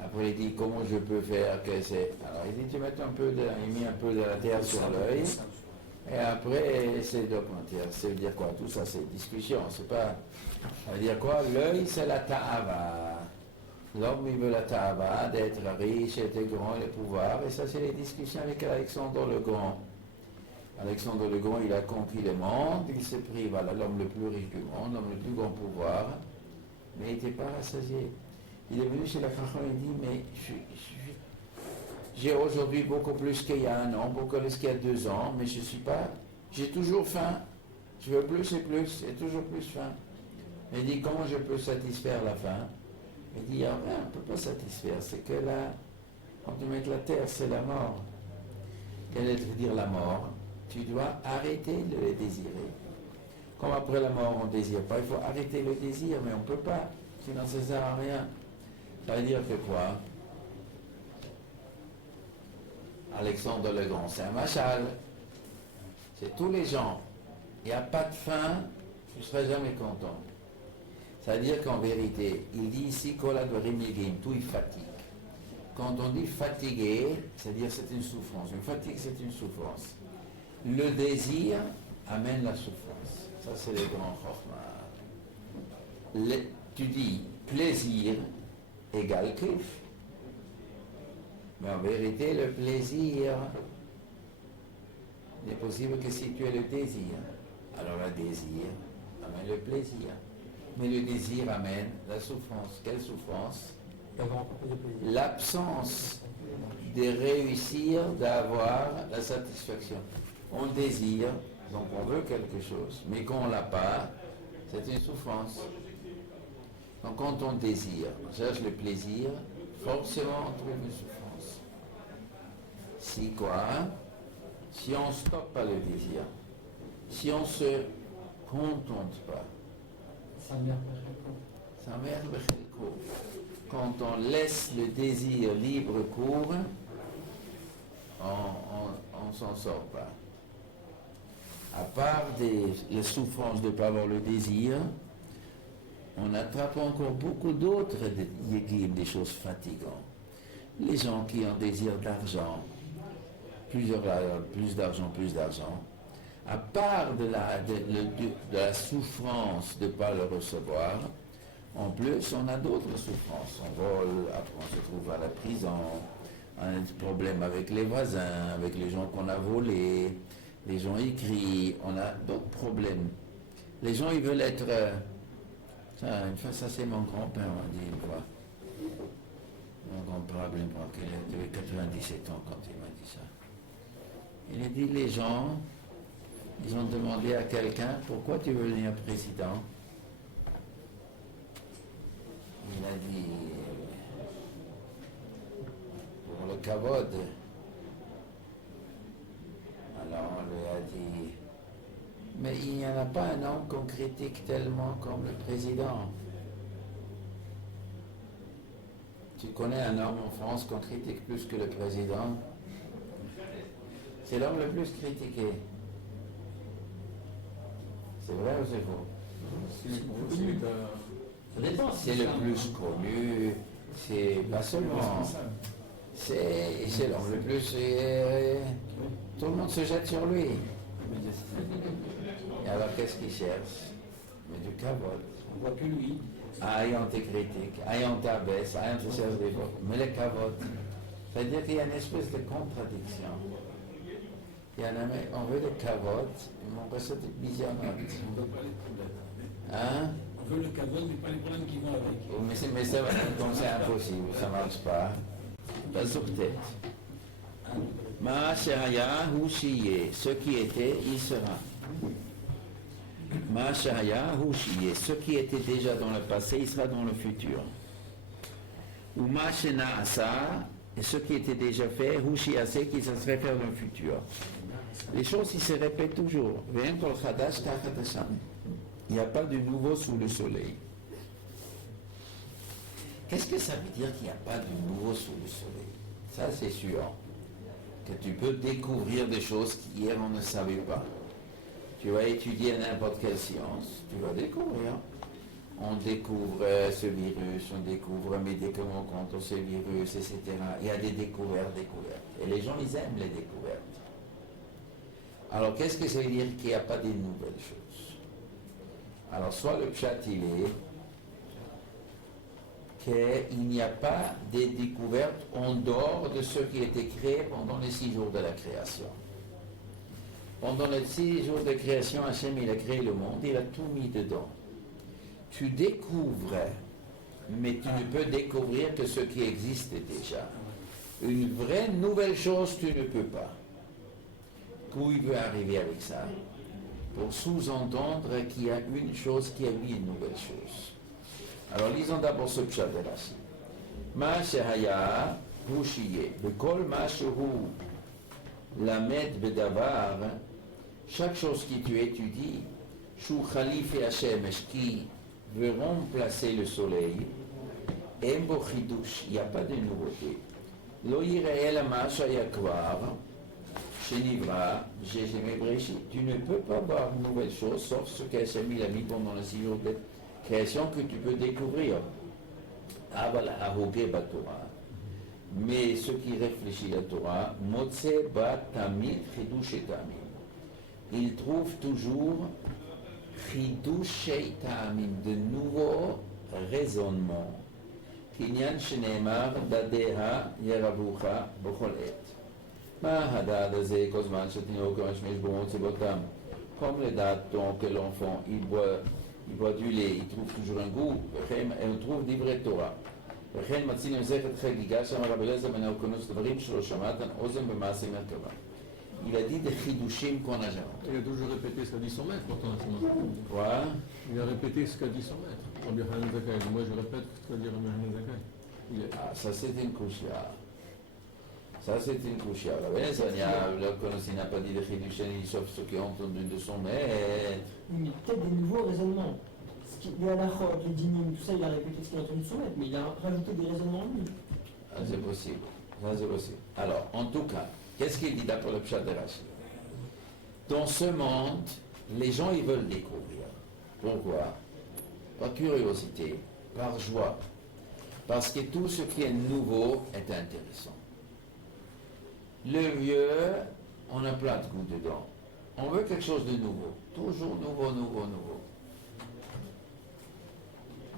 Après il dit, comment je peux faire que c'est... Alors il dit, tu mets il met un peu de la terre sur l'œil, et après c'est d'augmenter. Ça veut dire quoi? Tout ça c'est discussion, c'est pas... Ça veut dire quoi? L'œil c'est la ta'ava. L'homme il veut la ta'ava, d'être riche, d'être grand, le pouvoir, et ça c'est les discussions avec Alexandre le Grand. Alexandre le Grand, il a conquis le monde, il s'est pris, voilà, l'homme le plus riche du monde, l'homme le plus grand pouvoir, mais il n'était pas rassasié. Il est venu chez la Chacham et dit, mais j'ai aujourd'hui beaucoup plus qu'il y a un an, beaucoup plus qu'il y a 2 ans, mais je suis pas, j'ai toujours faim, je veux plus et toujours plus faim. Il dit, comment je peux satisfaire la faim? Il dit, ah, on ne peut pas satisfaire, c'est que là, quand tu mets la terre, c'est la mort. Quelle veut dire la mort? Tu dois arrêter de le désirer. Comme après la mort, on ne désire pas, il faut arrêter le désir, mais on ne peut pas, sinon ça ne sert à rien. Ça veut dire que quoi? Alexandre le Grand, c'est un machal. C'est tous les gens. Il n'y a pas de faim, tu ne seras jamais content. Ça veut dire qu'en vérité, il dit ici, tout il fatigue. Quand on dit fatigué, c'est-à-dire c'est une souffrance. Une fatigue, c'est une souffrance. Le désir amène la souffrance. Ça, c'est le grand chokhmah. Tu dis plaisir égale kiff. Mais en vérité, le plaisir n'est possible que si tu as le désir. Alors le désir amène le plaisir. Mais le désir amène la souffrance. Quelle souffrance? D'avoir un peu de plaisir. L'absence de réussir, d'avoir la satisfaction. On désire, donc on veut quelque chose, mais quand on ne l'a pas, c'est une souffrance. Donc quand on désire, on cherche le plaisir, forcément on trouve une souffrance. Si quoi? Si on ne stoppe pas le désir, si on ne se contente pas, sa mère quand on laisse le désir libre cours, on s'en sort pas. À part les souffrances de ne pas avoir le désir, on attrape encore beaucoup d'autres des choses fatigantes. Les gens qui ont désir d'argent, plus d'argent, à part de la souffrance de ne pas le recevoir, en plus, on a d'autres souffrances. On vole, après on se trouve à la prison, on a des problèmes avec les voisins, avec les gens qu'on a volés, les gens y crient, on a d'autres problèmes. Les gens, ils veulent être... une fois, ça c'est mon grand-père, on dit une fois. Mon grand-père, il avait 97 ans quand il m'a dit ça. Il a dit, les gens, ils ont demandé à quelqu'un, pourquoi tu veux devenir président? Il a dit, pour le kavod. Alors on lui a dit, mais il n'y en a pas un homme qu'on critique tellement comme le président. Tu connais un homme en France qu'on critique plus que le président? C'est l'homme le plus critiqué. C'est vrai ou c'est faux? C'est le plus connu, c'est pas seulement. C'est l'homme le plus. Tout le monde se jette sur lui. Et alors qu'est-ce qu'il cherche? Mais du kavod. On voit que lui. Aïe, on te critique, aïe, on t'abaisse, aïe, on te cherche des votes. Mais le kavod, c'est-à-dire qu'il y a une espèce de contradiction. Il y en a, mais on veut le kavod, mais on reste des bisionotes. On ne veut pas les problèmes. Hein? On veut le kavod, mais pas les problèmes qui vont avec. Mais ça, donc c'est impossible, ça ne marche pas. Pas sur tête. Ma shahaya hu shiye, ce qui était, il sera. Ma shahaya hu shiye, ce qui était déjà dans le passé, il sera dans le futur. Ou ma shena asa, et ce qui était déjà fait, hu shiase, qui se serait fait dans le futur. Les choses, ils se répètent toujours. Il n'y a pas de nouveau sous le soleil. Qu'est-ce que ça veut dire qu'il n'y a pas de nouveau sous le soleil? Ça, c'est sûr. Que tu peux découvrir des choses qu'hier on ne savait pas. Tu vas étudier n'importe quelle science, tu vas découvrir. On découvre ce virus, on découvre un médicament contre ce virus, etc. Il y a des découvertes. Et les gens, ils aiment les découvertes. Alors, qu'est-ce que ça veut dire qu'il n'y a pas de nouvelles choses? Alors, soit le pshat, il est qu'il n'y a pas de découvertes en dehors de ce qui a été créé pendant les 6 jours de la création. Pendant les 6 jours de création, Hachem, il a créé le monde, il a tout mis dedans. Tu découvres, mais tu ne peux découvrir que ce qui existe déjà. Une vraie nouvelle chose, tu ne peux pas. Où il veut arriver avec ça? Pour sous-entendre qu'il y a une chose qui a mis une nouvelle chose. Alors lisons d'abord ce pshat de Rashi. Ma shehaya hu shiye, bekol ma shehu lamed bedavar, chaque chose qui tu étudies, shu khalif et Hashem, qui veut remplacer le soleil, embo chidush, il n'y a pas de nouveauté. Lo yireh ma shayakvar, shenivra, jejeme breshit. Tu ne peux pas voir une nouvelle chose, sauf ce qu'Hachem a mis pendant les 6 jours de création que tu peux découvrir. Mais ce qui réfléchit la Torah, Motse ba tamid chidush et tamim. Il trouve toujours chidush et tamim, de nouveaux raisonnements. Kinyan shenemar dadeha yeravucha b'chol et. Comme les datons que l'enfant il boit du lait, il trouve toujours un goût, et on trouve d'ivret Torah. וכן מצינו זכת חגיגה שם רבי אליעזר בן הורקנוס דברים שלא שמעתן אוזן במעשה מרכבה. Il a dit des chidushim qu'on n'a jamais. Il a toujours répété ce qu'a dit son maître, pourtant, à ce moment. Quoi? Il a répété ce qu'a dit son maître. Rabbi Hanan Zakkai. Moi, je répète ce qu'a dit Rabbi Hanan Zakkai. Ah, ça c'est une kushia. Ça c'est une kushia. Rabbi Eliezer n'a pas dit des chidushim, sauf ceux qui ont entendu de son maître. Oui, mais peut-être des nouveaux raisonnements. Les halachot, les dynimes, tout ça, il a répété ce qu'il a entendu de son maître, mais il a rajouté des raisonnements en lui. Ah, c'est possible. Ça c'est possible. Alors, en tout cas, qu'est-ce qu'il dit d'après le Pshat de Rashi? Dans ce monde, les gens ils veulent découvrir. Pourquoi? Par curiosité, par joie. Parce que tout ce qui est nouveau est intéressant. Le vieux, on a plein de goût dedans. On veut quelque chose de nouveau. Toujours nouveau, nouveau, nouveau.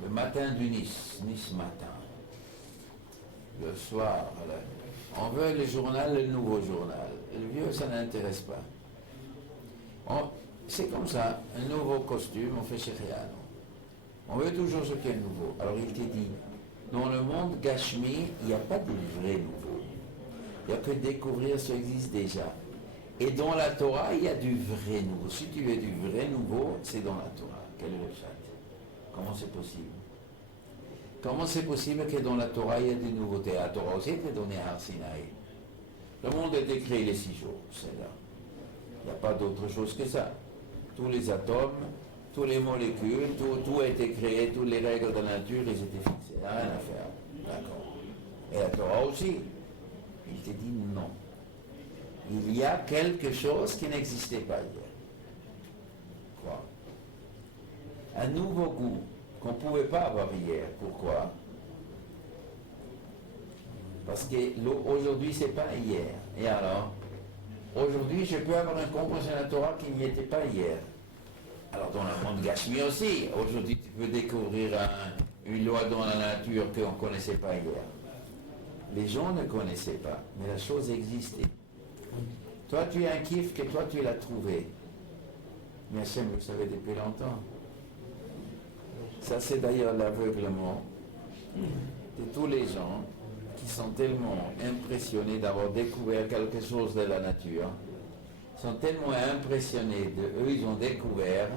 Le matin du Nice matin. Le soir, on veut le journal, le nouveau journal. Le vieux, ça n'intéresse pas. C'est comme ça, un nouveau costume, on fait chez rien. On veut toujours ce qui est nouveau. Alors il te dit, dans le monde Gashmi, il n'y a pas de vrai nouveau. Il n'y a que découvrir ce qui existe déjà. Et dans la Torah, il y a du vrai nouveau. Si tu veux du vrai nouveau, c'est dans la Torah. Quel est le chat? Comment c'est possible? Comment c'est possible que dans la Torah, il y a des nouveautés? La Torah aussi était donnée à Har Sinaï. Le monde a été créé les 6 jours, c'est là. Il n'y a pas d'autre chose que ça. Tous les atomes, toutes les molécules, tout a été créé, toutes les règles de la nature, ils étaient fixées. Il n'y a rien à faire. D'accord. Et la Torah aussi. Il te dit non. Il y a quelque chose qui n'existait pas hier. Quoi? Un nouveau goût qu'on ne pouvait pas avoir hier. Pourquoi? Parce qu'aujourd'hui, ce n'est pas hier. Et alors, aujourd'hui, je peux avoir un compréhension de la Torah qui n'y était pas hier. Alors, dans le monde Gashmi aussi, aujourd'hui, tu peux découvrir une loi dans la nature qu'on ne connaissait pas hier. Les gens ne connaissaient pas, mais la chose existait. Toi, tu as un kiff que toi, tu l'as trouvé. Mais Hachem, vous le savez depuis longtemps. Ça, c'est d'ailleurs l'aveuglement de tous les gens qui sont tellement impressionnés d'avoir découvert quelque chose de la nature, sont tellement impressionnés de eux, ils ont découvert,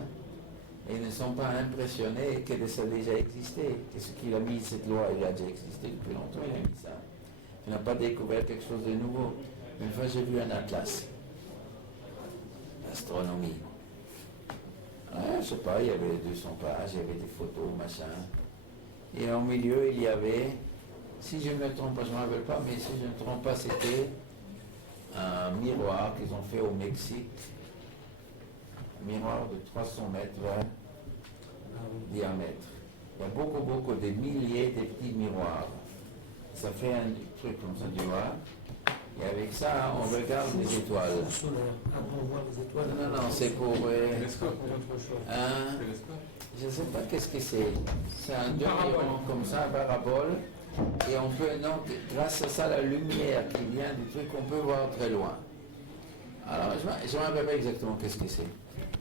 et ne sont pas impressionnés que ça a déjà existé, que ce qu'il a mis, cette loi, il a déjà existé depuis longtemps, il a mis ça. Il n'a pas découvert quelque chose de nouveau. Une fois, j'ai vu un atlas d'astronomie. Je ne sais pas, il y avait 200 pages, il y avait des photos, machin. Et au milieu, il y avait, si je ne me trompe pas, je ne me rappelle pas, mais si je ne me trompe pas, c'était un miroir qu'ils ont fait au Mexique. Un miroir de 300 mètres de diamètre. Il y a beaucoup, des milliers de petits miroirs. Ça fait un truc comme ça, tu vois. Et avec ça, on regarde les étoiles. On voit les étoiles. Non, c'est pour... Télescope. Je ne sais pas qu'est-ce que c'est. C'est un demi-rond comme ça, un parabole. Et on peut, donc, grâce à ça, la lumière qui vient du truc, on peut voir très loin. Alors, je ne me rappelle pas exactement qu'est-ce que c'est.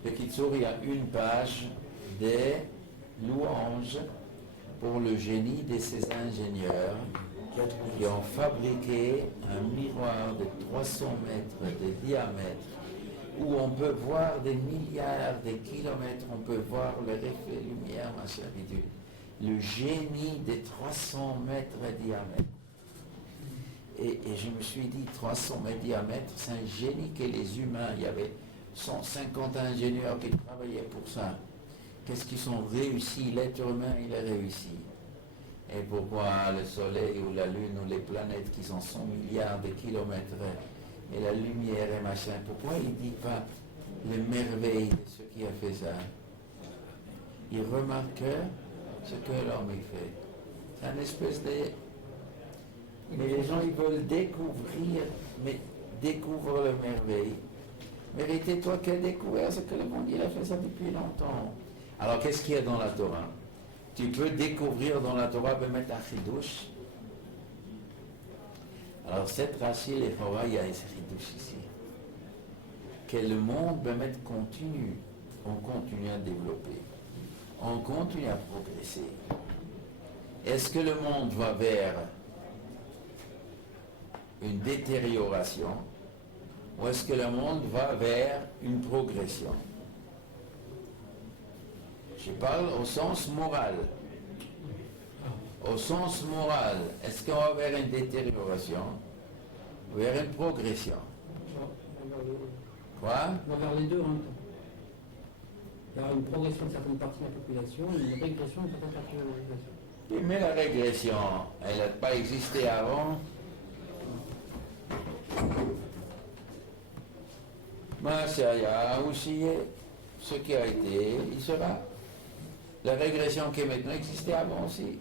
Le Kitsour, il y a une page des louanges pour le génie de ces ingénieurs qui ont fabriqué un miroir de 300 mètres de diamètre où on peut voir des milliards de kilomètres, on peut voir le reflet lumière, machin bidule. Le génie de 300 mètres de diamètre. Et je me suis dit, 300 mètres de diamètre, c'est un génie que les humains, il y avait 150 ingénieurs qui travaillaient pour ça. Qu'est-ce qu'ils ont réussi? L'être humain, il a réussi. Et pourquoi le soleil ou la lune ou les planètes qui sont 100 milliards de kilomètres et la lumière et machin, pourquoi il ne dit pas les merveilles de ce qui a fait ça? Il remarque ce que l'homme fait. C'est une espèce de... Mais les gens, ils veulent découvrir, mais découvre le merveille. Mais vérité, toi qui as découvert, c'est que le monde, il a fait ça depuis longtemps. Alors, qu'est-ce qu'il y a dans la Torah? Tu peux découvrir dans la Torah, mettre un chidouche. Alors cette Rashi, les Chora, il y a écrit ici. Que le monde continue, on continue à développer, on continue à progresser. Est-ce que le monde va vers une détérioration ou est-ce que le monde va vers une progression? Je parle au sens moral. Au sens moral, est-ce qu'on va vers une détérioration ou vers une progression? Quoi? On va vers les deux en même temps. Il y aura une progression de certaines parties de la population et une régression de certaines parties de la population. Oui, mais la régression, elle n'a pas existé avant. Mais ça y a aussi ce qui a été, il sera. La régression qui est maintenant existait avant aussi.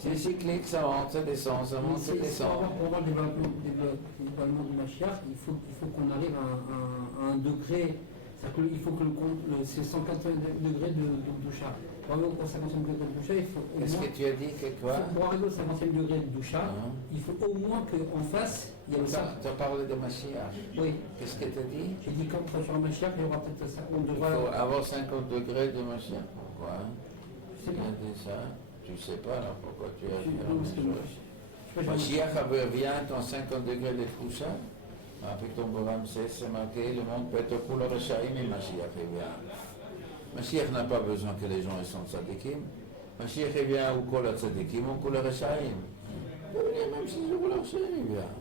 C'est cyclique, ça monte, ça descend, ça monte, ça descend. Pour avoir le développement du Mashiach, il faut qu'on arrive à un degré. C'est-à-dire qu'il faut que c'est 180 degrés de doucha. Pour arriver au 50e degré de doucha, il faut au Est-ce moins. que tu as dit que quoi? Pour arriver au 50e degré de doucha, il faut au moins qu'en face, il y ait le sang. Tu as parlé de Mashiach. Oui. Qu'est-ce que tu as dit? J'ai dit quand sur le Mashiach, il y aura peut-être ça. On Il devra. faut avoir 50 degrés de Mashiach. Pourquoi? C'est Tu bon. as dit ça? Tu ne sais pas, alors pourquoi tu as dit la Non, même parce que chose? Mashiach revient ton 50 degrés de Foucha. Avec ton Ramsès, c'est marqué, le monde peut être couleur de Shaïm et Mashiach revient. Mashiach n'a pas besoin que les gens sont tzadikim. Mashiach revient au couleur de tzadikim, au couleur de Shaïm. Il peut venir même si c'est couleur de Shaïm, il vient.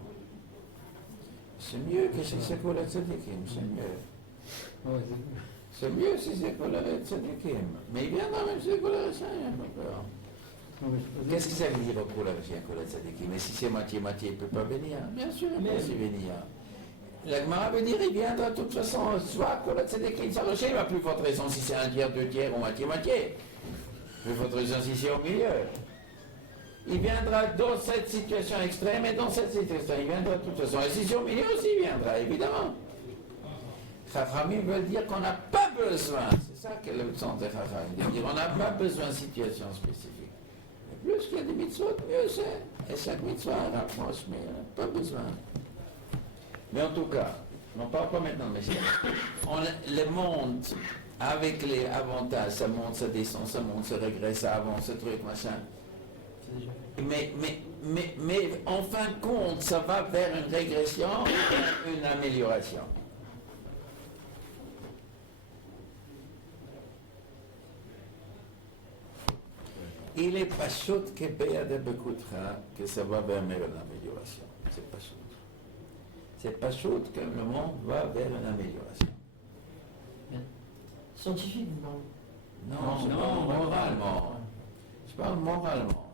C'est mieux que si c'est couleur de tzadikim, c'est mieux. Ouais, C'est mieux si c'est couleur de tzadikim. Mais il viendra même si c'est couleur de Shaïm, pas peur. Qu'est-ce que ça veut dire au couleur de tzadikim? Mais si c'est moitié-moitié, il ne peut pas venir. Bien sûr, il peut aussi venir. La Gemara veut dire, il viendra de toute façon, soit que la tzadikim s'arracher, il n'a plus votre raison si c'est un tiers, deux tiers ou moitié-moitié. Plus votre raison si c'est au milieu. Il viendra dans cette situation extrême et dans cette situation, il viendra de toute façon. Et si c'est au milieu aussi, il viendra, évidemment. Chachamim veut dire qu'on n'a pas besoin, c'est ça que le sens de Chachamim, de dire on n'a pas besoin de situation spécifique. Et plus qu'il y a des mitzvot, mieux c'est. Et chaque mitzvah rapproche, mais on n'a pas besoin. Mais en tout cas, on ne parle pas maintenant de Messie. Le monde, avec les avantages, ça monte, ça descend, ça monte, ça régresse, ça avance, ce truc, machin. Mais en fin de compte, ça va vers une régression ou une amélioration. Il est pas chaud que ça va vers une amélioration. C'est pas chaud. C'est pas chaud que le monde va vers une amélioration. Bien. Scientifique, vous parlez? Non, moralement. Je parle moralement.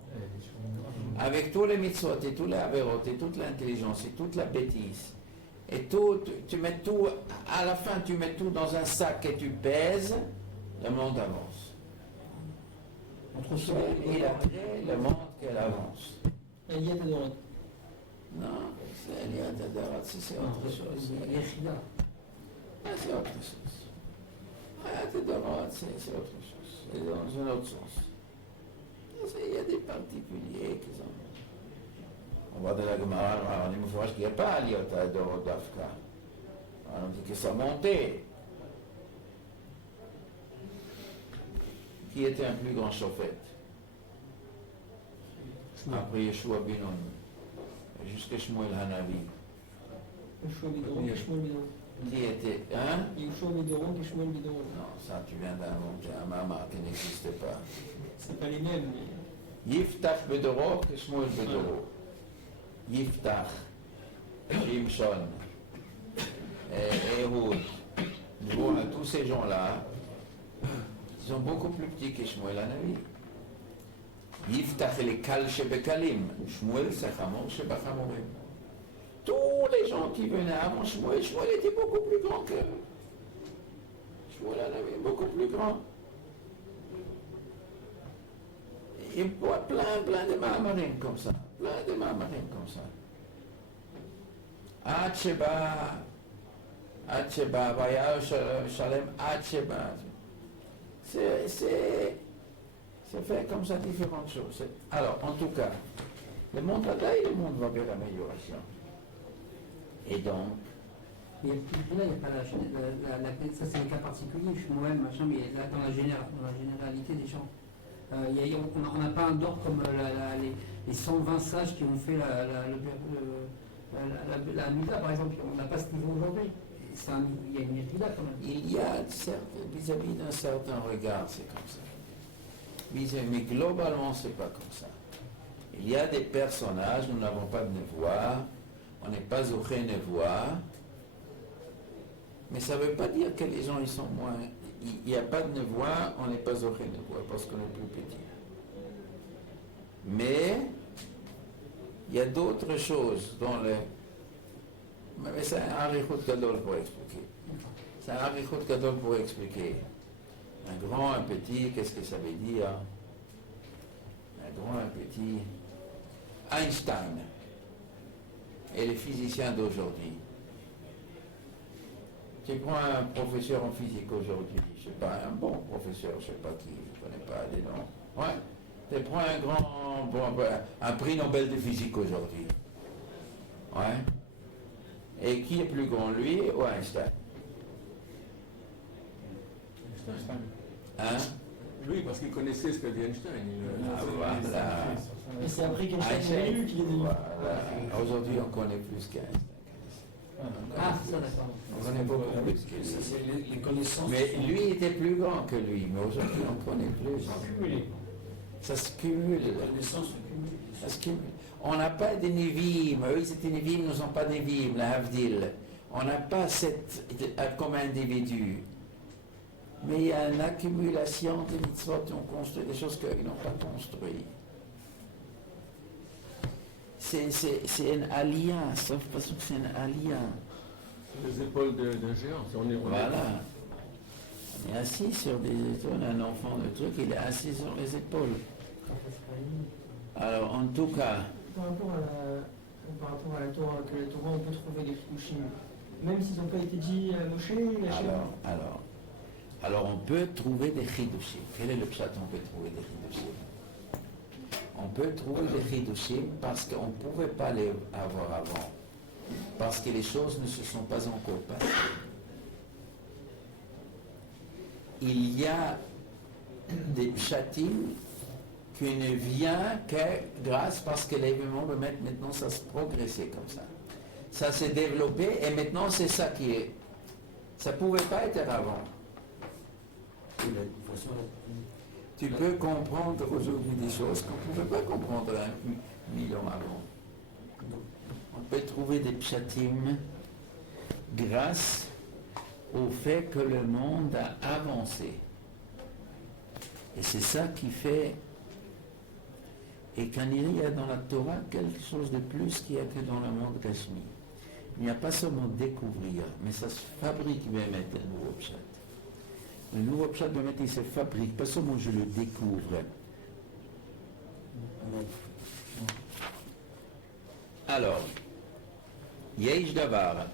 Avec tous les mitzvot et tous les avérots et toute l'intelligence et toute la bêtise, et tout, tu mets tout, à la fin tu mets tout dans un sac et tu pèses, le monde avance. Entre soi Il a créé le monde qu'elle avance. et Eliat Adorat. Non, c'est Eliat Adorat, c'est autre chose. Yechida. Ah, c'est autre chose. Eliat Adorat, c'est autre chose. C'est dans un autre sens. Il y a des particuliers qui sont. On va de la Gemara, on dit qu'il n'y a pas Eliat Adorat d'Afka. On dit que ça montait. Qui était un plus grand chauffette après Yeshua ben Nun, jusqu'à Shmuel Hanavi. Yeshua Midron, Shmuel Midron. Qui était, hein? Yeshua Midron, Shmuel Midron. Non, ça tu viens d'inventer un mama qui n'existait pas. C'est pas les mêmes, mais. Yiftach Bedoro, que Shmuel Bedoro. Yiftach, Shimshon, Ehud, voilà, tous ces gens-là, ils sont beaucoup plus petits que Shmuel Hanavi. Yiftach les Kal Shebekalim, Shmuel c'est Chamor Shebachamorim. Tous les gens qui venaient avant Shmuel était beaucoup plus grand que Shmuel Hanavi, beaucoup plus grand. Il voit plein de ma'amarim comme ça, Hacheba, Vaya Shalem, Hacheba. C'est fait comme ça différentes choses. Alors, en tout cas, Le monde va là et le monde va vers l'amélioration. Et donc, là, il n'y a pas ça c'est un cas particulier, je suis Noël, machin, mais là, dans la généralité des gens. On n'a pas un ordre comme les 120 sages qui ont fait la Mida, par exemple. On n'a pas ce niveau aujourd'hui. Il y a une Mida quand même. il y a vis-à-vis d'un certain regard, c'est comme ça. Mais globalement, c'est pas comme ça. Il y a des personnages, nous n'avons pas de nevoie, on n'est pas au nevoie, mais ça ne veut pas dire que les gens ils sont moins. Il n'y a pas de nevoie, on n'est pas au nevoie parce qu'on est plus petit. Mais il y a d'autres choses dans le. Mais c'est un harichut gadol pour expliquer. C'est un harichut gadol pour expliquer. Un grand, un petit, qu'est-ce que ça veut dire? Un grand, un petit. Einstein et les physiciens d'aujourd'hui. Tu prends un professeur en physique aujourd'hui, je ne sais pas, un bon professeur, je ne sais pas qui, je ne connais pas les noms. Ouais. Tu prends un grand, un prix Nobel de physique aujourd'hui. Ouais. Et qui est plus grand, lui ou Einstein? Einstein. Hein? Lui, parce qu'il connaissait ce que dit Einstein. Voilà. Et c'est après qu'Einstein Einstein. est élu qu'il est devenu. Voilà. Aujourd'hui, on connaît plus qu'Einstein. Ah, c'est ça, d'accord. On connaît beaucoup plus Ça, que lui. c'est les connaissances. Mais lui était plus grand que lui, mais aujourd'hui on connaît plus. Cumulées. Ça se cumule. Les connaissances sont cumulées. Ça se cumule. On n'a pas de Névim, eux c'était Névim, nous n'avons pas de Névim, la Havdil. On n'a pas cette comme individu. Mais il y a une accumulation de mitzvot qui ont construit des choses qu'ils n'ont pas construites. C'est une alliance, sauf parce que c'est une alliance. Les épaules d'un géant. Voilà. On est assis sur des épaules, un enfant de truc, il est assis sur les épaules. Alors, en tout cas, Par rapport à la Torah, que la Torah, on peut trouver des Chidushim, même s'ils n'ont pas été dit à Moshe, alors, on peut trouver des chidushim. Quel est le pshat? On peut trouver des chidushim. On peut trouver des chidushim parce qu'on ne pouvait pas les avoir avant. Parce que les choses ne se sont pas encore passées. Il y a des pshatim qui ne vient que grâce parce que l'événement de maintenant ça se progressait comme ça. Ça s'est développé et maintenant c'est ça qui est. Ça ne pouvait pas être avant. Tu peux comprendre aujourd'hui des choses qu'on ne pouvait pas comprendre 1000 ans avant. On peut trouver des pshatim grâce au fait que le monde a avancé. Et c'est ça qui fait. Et quand il y a dans la Torah quelque chose de plus qu'il y a que dans le monde Kashmir. Il n'y a pas seulement découvrir, mais ça se fabrique même un nouveau pshat. Le nouveau pshat de mettre, il se fabrique, pas seulement je le découvre. Alors, Yesh Davar,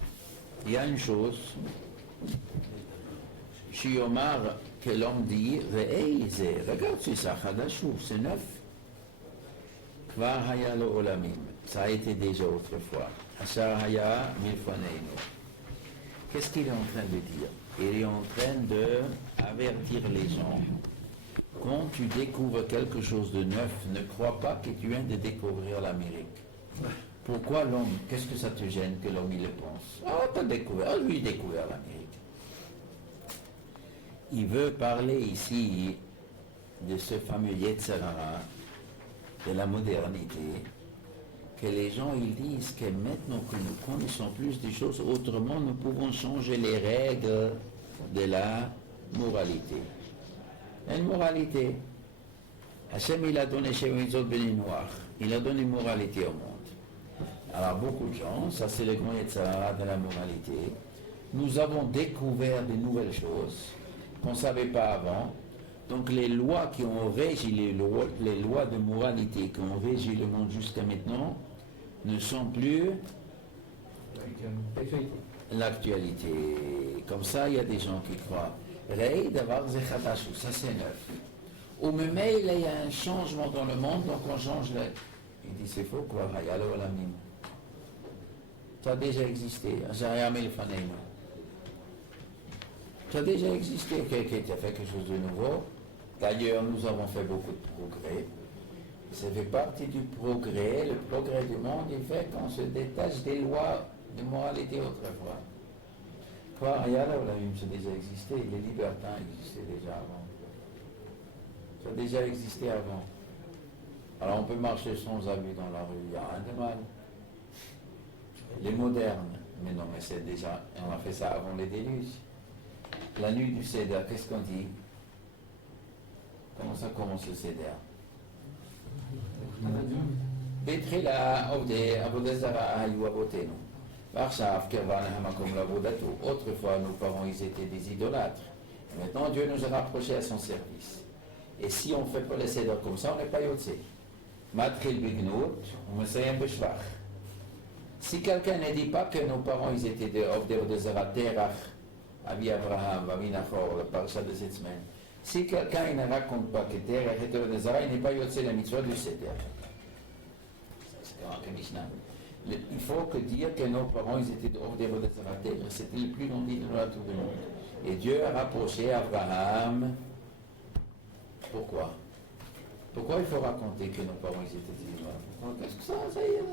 il y a une chose, Shiomar, que l'homme dit, regarde c'est ça, Hadashou, c'est neuf. Kvar Haya lo Olamim, ça a été déjà autrefois. Asar Haya Milfaneinu. Qu'est-ce qu'il est en train de dire? Il est en train d'avertir les gens. Quand tu découvres quelque chose de neuf, ne crois pas que tu viens de découvrir l'Amérique. Pourquoi l'homme? Qu'est-ce que ça te gêne que l'homme il le pense? Ah, t'as découvert, lui il a découvert l'Amérique. Il veut parler ici de ce fameux Yetzer Hara, de la modernité, que les gens ils disent que maintenant que nous connaissons plus des choses, autrement nous pouvons changer les règles de la moralité. Une moralité. Hachem il a donné chez Mitzot Beni Noir, il a donné moralité au monde. Alors beaucoup de gens, ça c'est le grand Yetzer Hara de la moralité, nous avons découvert de nouvelles choses qu'on ne savait pas avant. Donc les lois qui ont régi, les lois de moralité qui ont régi le monde jusqu'à maintenant, ne sont plus l'actualité. Comme ça, il y a des gens qui croient. Rei d'avoir zechadashu, ça c'est neuf. Au même il y a un changement dans le monde, donc on change Il dit c'est faux quoi, Hayal Olamim. Ça a déjà existé, ça a déjà existé, quelqu'un qui a fait quelque chose de nouveau. D'ailleurs, nous avons fait beaucoup de progrès. Ça fait partie du progrès. Le progrès du monde est fait quand on se détache des lois de moralité autrefois. Quoi, Hayal Olamim, ça a déjà existé, les libertins existaient déjà avant. Ça a déjà existé avant. Alors on peut marcher sans habit dans la rue, il n'y a rien de mal. Les modernes, mais non, mais c'est déjà, on a fait ça avant les déluges. La nuit du Seder, qu'est-ce qu'on dit? Comment ça commence le Seder? Betchila Avodah Zara Hayu Avotenu. Varshav Kirvan Hamakom Lavodatu. Autrefois, nos parents, ils étaient des idolâtres. Maintenant, Dieu nous a rapprochés à son service. Et si on ne fait pas le Seder comme ça, on n'est pas Yotze. Matril Bignout, on me sait un Beshvach. Si quelqu'un ne dit pas que nos parents ils étaient de Zara, Terach, Avi Abraham, Avi Nachor, le parasha de cette semaine, si quelqu'un ne raconte pas que Terach était de Zara, il n'est pas Yotze la mitzvah du Seder. C'est comme un Mishnah. Il faut que dire que nos parents ils étaient de Zara, Terach, c'était le plus long dit de la tout le monde. Et Dieu a rapproché Abraham. Pourquoi? Pourquoi il faut raconter que nos parents ils étaient des idolâtres? Qu'est-ce que ça y est,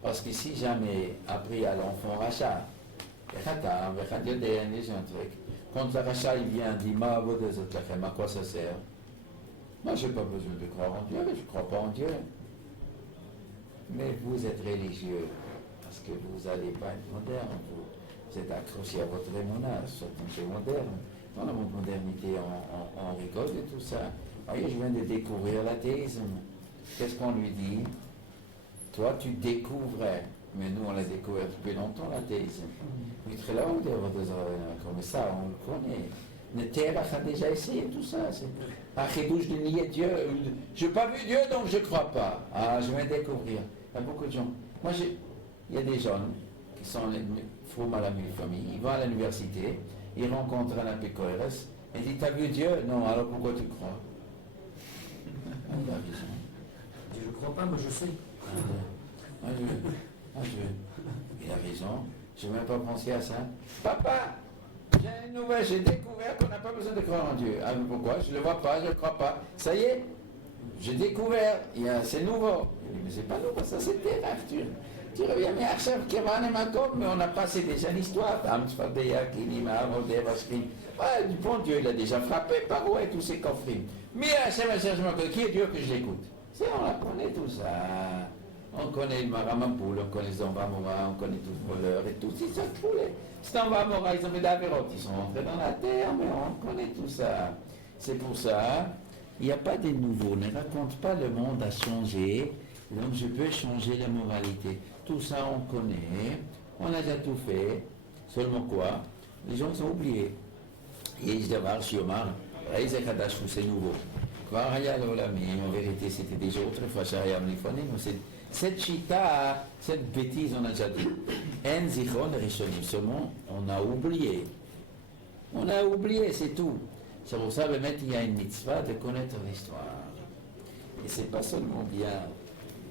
parce que si jamais appris à l'enfant rachat, quand le rachat il vient, dit à quoi ça sert? Moi je n'ai pas besoin de croire en Dieu, je ne crois pas en Dieu. Mais vous êtes religieux, parce que vous n'allez pas être moderne, vous êtes accroché à votre émonage, c'est moderne. Dans la modernité, on rigole de tout ça. Voyez, je viens de découvrir l'athéisme. Qu'est-ce qu'on lui dit? Toi, tu découvrais, mais nous, on l'a découvert depuis longtemps, l'athéisme. Mais très là, comme ça, on le connaît. Le Terach a déjà essayé tout ça. C'est un chidouche de nier Dieu. Je n'ai pas vu Dieu, donc je ne crois pas. Ah, je vais découvrir. Il y a beaucoup de gens. Moi, il y a des jeunes qui sont fous à la famille. Ils vont à l'université, ils rencontrent un apécoïres, et ils disent, t'as vu Dieu? Non, alors pourquoi tu crois? Il a raison. Je ne crois pas, mais je sais. Il a raison. Je n'ai même pas pensé à ça. Papa, j'ai une nouvelle, j'ai découvert qu'on n'a pas besoin de croire en Dieu. Ah, mais pourquoi? Je ne le vois pas, je ne le crois pas. Ça y est, j'ai découvert, c'est nouveau. Il dit, mais c'est pas nouveau, ça c'était rare. Tu reviens, mais Archev, Kevan et Makom, mais on a passé déjà l'histoire. Du bon Dieu, il a déjà frappé par où et tous ces coffres. Mais Archev, qui est Dieu que je l'écoute? C'est, on la connaît tout ça. On connaît le Maramampoul, on connaît les Zambamora, on connaît tous les voleurs et tout. C'est ça que c'est Zambamora, ils ont fait d'Averot, ils sont rentrés dans la terre, mais on connaît tout ça. C'est pour ça, il n'y a pas de nouveau. Ne raconte pas le monde a changé, donc je peux changer la moralité. Tout ça, on connaît, on a déjà tout fait. Seulement quoi? Les gens ont oublié. Yesh Davar, Shiomar, Reise Kadash, c'est nouveau. Quoi, Hayal Olamim, en vérité, c'était déjà autrefois, Shayam Lifonim, cette chita, cette bêtise, on a déjà dit. En zichron rishonim, seulement on a oublié. On a oublié, c'est tout. C'est pour ça, il y a une mitzvah de connaître l'histoire. Et c'est pas seulement bien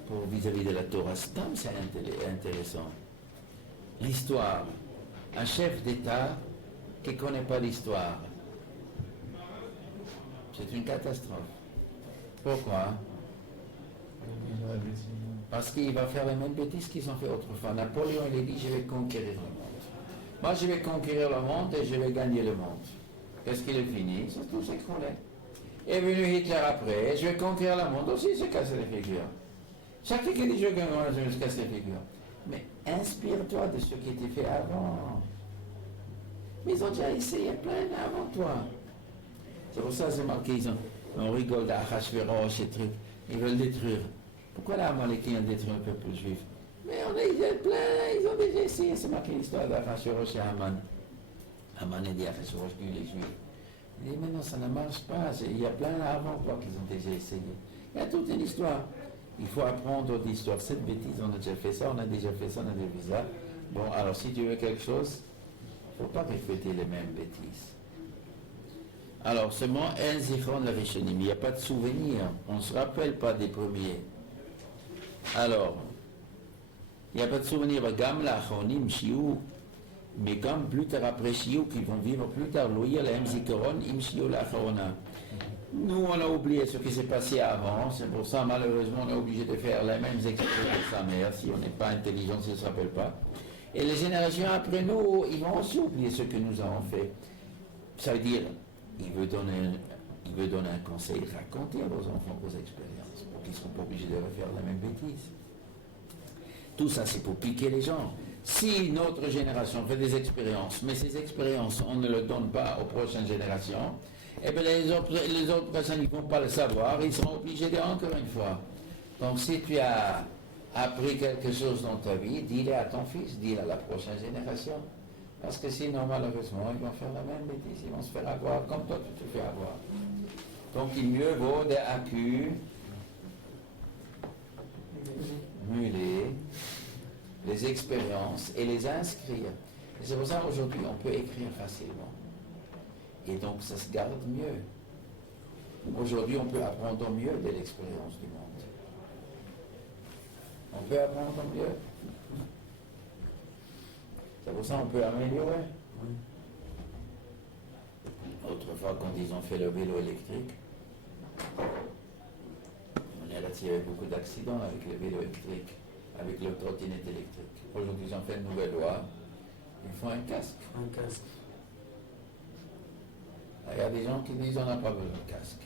pour vis-à-vis de la Torah, c'est intéressant. L'histoire. Un chef d'État qui ne connaît pas l'histoire, c'est une catastrophe. Pourquoi? Parce qu'il va faire les mêmes bêtises qu'ils ont fait autrefois. Napoléon, il a dit, je vais conquérir le monde. Moi, je vais conquérir le monde et je vais gagner le monde. Qu'est-ce qu'il est fini? C'est tout s'écroulé. Est venu Hitler après, je vais conquérir le monde aussi, c'est casser les figures. Chaque fois qu'il dit, je vais gagner le monde, je vais casser les figures. Mais inspire-toi de ce qui était fait avant. Mais ils ont déjà essayé plein avant toi. C'est pour ça que c'est marqué, on rigole d'Achashverosh et trucs. Ils veulent détruire. Pourquoi les Amalekiens ont détruit le peuple juif? Mais on est plein, ils ont déjà essayé. C'est marqué l'histoire d'Achashverosh et Haman. Haman et d'Achashverosh tuent les juifs. Il dit, mais non, ça ne marche pas. Il y a plein avant toi qu'ils ont déjà essayé. Il y a toute une histoire. Il faut apprendre d'histoire. Cette bêtise, on a déjà fait ça, on a déjà fait ça, on a déjà fait ça. Bon, alors si tu veux quelque chose, il ne faut pas répéter les mêmes bêtises. Alors, seulement un zichron la Rishonim, il n'y a pas de souvenir, on ne se rappelle pas des premiers. Alors, il n'y a pas de souvenir, Gam la Achronim, Shiou, mais comme plus tard après Shiou, qui vont vivre plus tard, Loïa la Mzikaron, Im Shiou la Achrona. Nous, on a oublié ce qui s'est passé avant, c'est pour ça, malheureusement, on est obligé de faire les mêmes expériences que sa mère, si on n'est pas intelligent, si on ne se rappelle pas. Et les générations après nous, ils vont aussi oublier ce que nous avons fait. Ça veut dire, il veut donner un conseil, raconter à vos enfants vos expériences, pour qu'ils ne seront pas obligés de refaire la même bêtise. Tout ça, c'est pour piquer les gens. Si notre génération fait des expériences, mais ces expériences, on ne le donne pas aux prochaines générations, eh bien les autres personnes ne vont pas le savoir, ils seront obligés de encore une fois. Donc si tu as appris quelque chose dans ta vie, dis-le à ton fils, dis-le à la prochaine génération. Parce que sinon, malheureusement, ils vont faire la même bêtise, ils vont se faire avoir comme toi tu te fais avoir. Donc il mieux vaut accumuler les expériences et les inscrire. Et c'est pour ça qu'aujourd'hui, on peut écrire facilement. Et donc, ça se garde mieux. Aujourd'hui, on peut apprendre mieux de l'expérience du monde. On peut apprendre mieux. C'est pour ça qu'on peut améliorer. Autrefois, quand ils ont fait le vélo électrique, on a attiré beaucoup d'accidents avec le vélo électrique, avec le trottinette électrique. Aujourd'hui, ils ont fait une nouvelle loi. Ils font un casque. Un casque. Il y a des gens qui disent on n'a pas besoin de casque.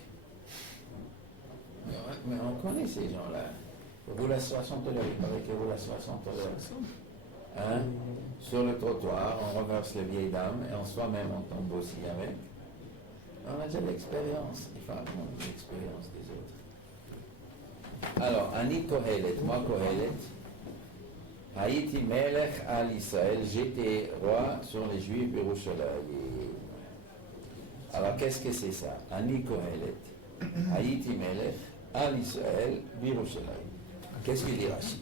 Mais on connaît ces gens-là. Ils roulent à 60 heures, il paraît qu'ils roulent à 60 heures. Hein? Sur le trottoir, on renverse les vieilles dames et en soi-même on tombe aussi avec. On a déjà de l'expérience. Il faut apprendre l'expérience des autres. Alors, Ani Kohelet, moi Kohelet, Haïti Melech al Israël, j'étais roi sur les Juifs Yerushalayim. Alors, qu'est-ce que c'est ça? Ani Kohelet, Haïti Melech al Israël Yerushalayim. Qu'est-ce qu'il dit Rashi?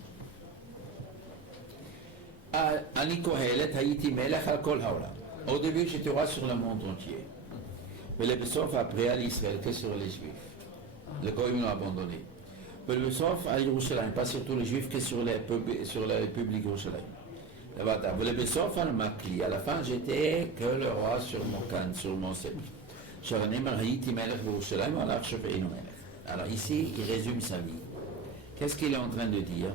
Ani Kohelet, Haïti Melech al Kol Haolam. Au début, j'étais roi sur le monde entier. Mais le Bessof après à l'Israël que sur les Juifs. Le Goïm l'ont abandonné. Mais le Bessof à Yerushalayim, pas surtout les Juifs que sur la République Yerushalayim. Le Bessof à Makli. À la fin, j'étais que le roi sur mon can, sur mon sceptre. Alors ici, il résume sa vie. Qu'est-ce qu'il est en train de dire?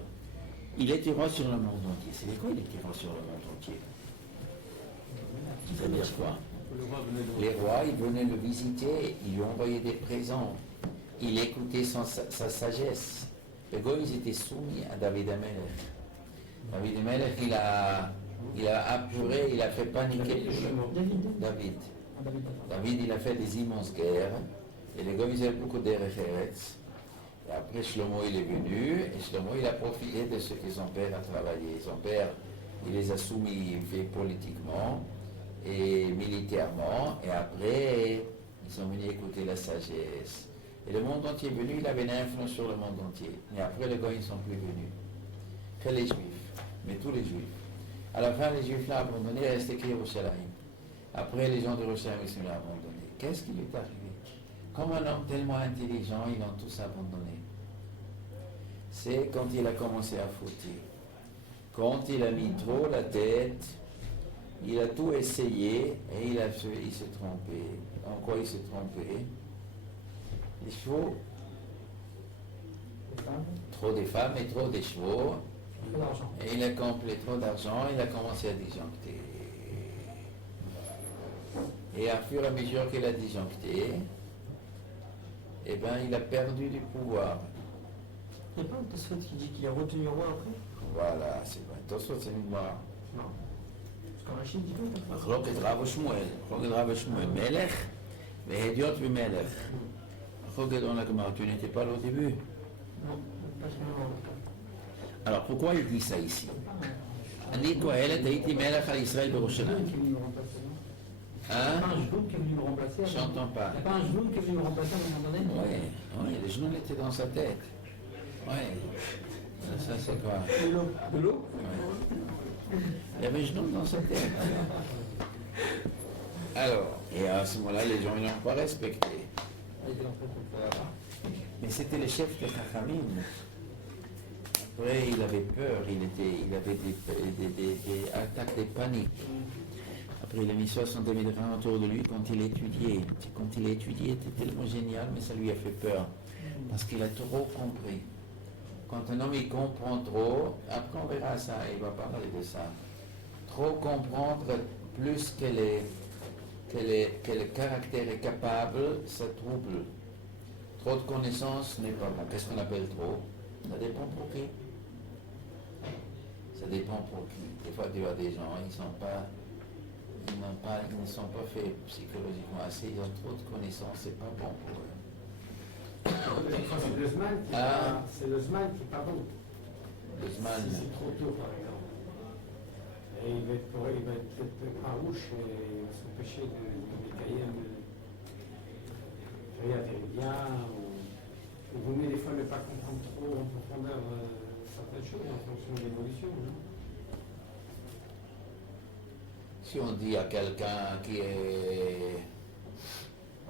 Il était roi sur le monde entier. C'est quoi il était roi sur le monde entier? Ça veut dire quoi? Les rois, ils venaient le visiter, ils lui envoyaient des présents, il écoutait sa sagesse. Les gars, ils étaient soumis à David Amelech. David Amelech, il a apuré, il a fait paniquer David. David, il a fait des immenses guerres, et les gars, ils avaient beaucoup d'Eretz. Et après, Shlomo, il est venu, et Shlomo, il a profité de ce que son père a travaillé. Son père, il les a soumis fait politiquement et militairement, et après, ils sont venus écouter la sagesse. Et le monde entier est venu, il avait une influence sur le monde entier. Mais après, les gars, ils ne sont plus venus. Que les Juifs, mais tous les Juifs. À la fin, les Juifs l'ont abandonné, il restait que Yerushalayim. Après, les gens de Yerushalayim, ils l'ont abandonné. Qu'est-ce qui lui est arrivé? Comme un homme tellement intelligent, ils l'ont tous abandonné. C'est quand il a commencé à foutre. Quand il a mis trop la tête, il a tout essayé et il s'est trompé. En quoi il s'est trompé? Les chevaux. Trop de femmes et trop de chevaux. Et il a complet trop d'argent, il a commencé à disjoncter. Et à fur et à mesure qu'il a disjoncté, eh bien, il a perdu du pouvoir. Il n'y a pas un Tosfot qui dit qu'il a retenu le roi après? Voilà, c'est vrai. Tosfot, c'est une mémoire. Non. Parce qu'en Rachid dit pas. מחלוקת רב ושמואל, מלך והדיוט ומלך. מחלוקת on a commencé, tu n'étais pas là au début. Non, pas seulement. Alors pourquoi il dit ça ici? אני קהלת הייתי מלך על ישראל בירושלים. Hein? Pas un genou qui est venu me remplacer. J'entends pas. Il n'y a pas un genou qui est venu me remplacer à un moment donné. Oui, les genoux étaient dans sa tête. Oui. Ça c'est quoi? De l'eau. Il y avait les genoux dans sa tête. Alors, et à ce moment-là, les gens ils n'ont pas respecté. Il était en train de faire là-bas. Mais c'était le chef de Chachamim. Après, il avait peur, il avait des attaques de panique. Après, il a mis 60 000 rangs autour de lui quand il étudiait. Quand il étudiait, c'était tellement génial, mais ça lui a fait peur. Parce qu'il a trop compris. Quand un homme il comprend trop, après on verra ça, il va parler de ça. Trop comprendre plus que le caractère est capable, ça trouble. Trop de connaissances n'est pas bon. Qu'est-ce qu'on appelle trop? Ça dépend pour qui. Ça dépend pour qui. Des fois, tu vois des gens, ils ne sont pas faits psychologiquement assez, ils ont trop de connaissances, c'est pas bon pour eux. C'est le Zman qui n'est pas bon. Le Zman. Si c'est trop tôt, par exemple. Et il va être peut-être farouche et il va s'empêcher de détailler bien ou vous mettez des fois ne pas comprendre trop en profondeur certaines choses en fonction de l'évolution. Si on dit à quelqu'un qui est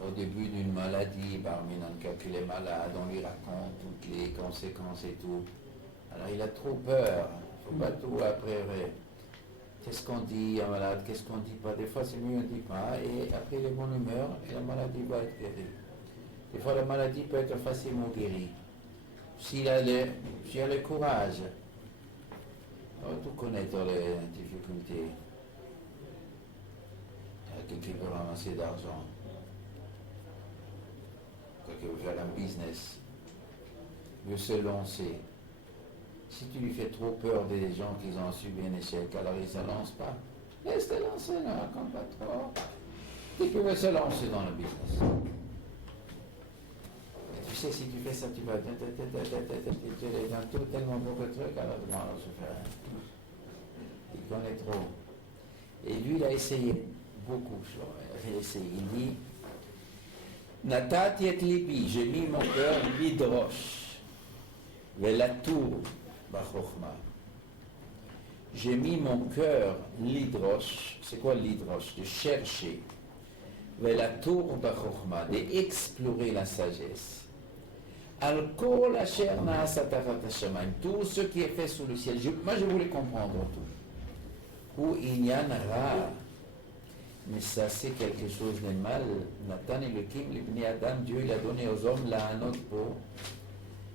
au début d'une maladie, parmi qu'il est malade, on lui raconte toutes les conséquences et tout. Alors il a trop peur, il ne faut pas tout après. Qu'est-ce qu'on dit à un malade, qu'est-ce qu'on ne dit pas? Des fois c'est mieux, on ne dit pas, et après il est bonne humeur et la maladie va être guérie. Des fois la maladie peut être facilement guérie. S'il a le courage, tout connaître les difficultés. Quelqu'un qui veut ramasser d'argent, quelqu'un qui veut faire un business, veut se lancer. Si tu lui fais trop peur des gens qui ont subi un échec, alors ils ne se lancent pas. Laisse-les lancer, ne raconte pas trop. Tu peux se lancer dans le business. Et tu sais, si tu fais ça, tu vas tu es dans tout tellement beaucoup de trucs, alors non, je fais rien. Il connaît trop. Et lui, il a essayé beaucoup. Il a essayé. Il dit Natati et libi, j'ai mis mon cœur l'hydroche, velatour, bachochma. J'ai mis mon cœur l'hydroche. C'est quoi l'hydroche? De chercher. Velatour, bachochma, d'explorer la sagesse. Al-kol asher na'asa tachat hashamayim, tout ce qui est fait sous le ciel. Moi, je voulais comprendre tout. Ou inyan ra. Mais ça, c'est quelque chose de mal. Nathan Elohim, l'Ibni Adam, Dieu, il a donné aux hommes la hanot peau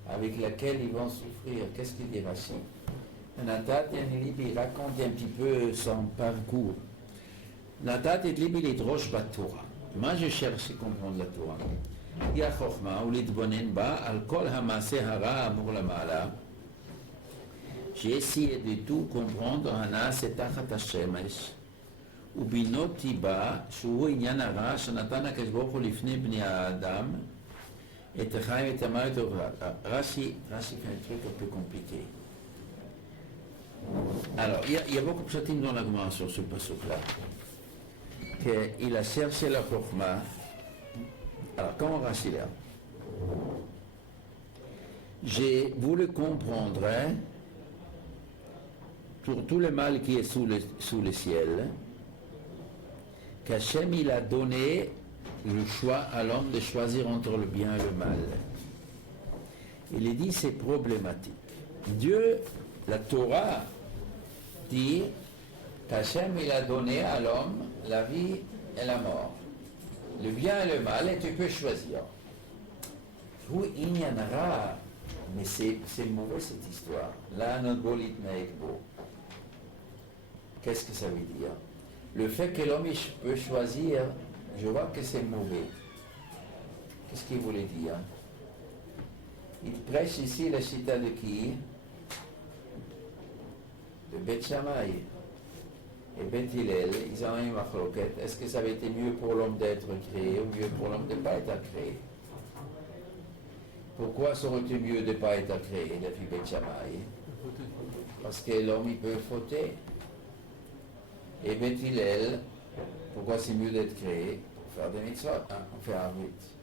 avec laquelle ils vont souffrir. Qu'est-ce qu'il dit Rashi? Natat et Libi, il raconte un petit peu son parcours. Natat et Libi, les droches Torah. Moi, je cherche à comprendre la Torah. Il y a Chochma, ou l'Idbonen ba, al kol hamase hara amur la ma'ala. J'ai essayé de tout comprendre, Hana, c'est tachat Hashemesh. ובינותי בה, שהוא עניין הרע שנתן הקדוש ברוך הוא לפני בני האדם את החיים ואת המוות. Rashi fait un truc un peu compliqué. Alors, il y a beaucoup de pshatim dans la Gemara sur ce pasuk-là. Qu'il a cherché la Chokhma. Alors, comment Rashi là? J'ai voulu comprendre pour tout le mal qui est sous le ciel, qu'Hachem il a donné le choix à l'homme de choisir entre le bien et le mal. Il dit c'est problématique. Dieu, la Torah, dit qu'Hachem il a donné à l'homme la vie et la mort. Le bien et le mal, et tu peux choisir. Oui, il y en aura, mais c'est mauvais cette histoire. Là, notre bolit naekbo. Qu'est-ce que ça veut dire? Le fait que l'homme peut choisir, je vois que c'est mauvais. Qu'est-ce qu'il voulait dire? Il prêche ici la chita de qui? De Beth Shammai. Et Beth Hillel, ils ont eu ma croquette. Est-ce que ça avait été mieux pour l'homme d'être créé ou mieux pour l'homme de ne pas être créé? Pourquoi ça aurait été mieux de ne pas être créé, depuis Beth Shammai? Parce que l'homme il peut fauter. Et Beth Hillel, pourquoi c'est mieux d'être créé? Pour faire des mitzvot, on fait un rite.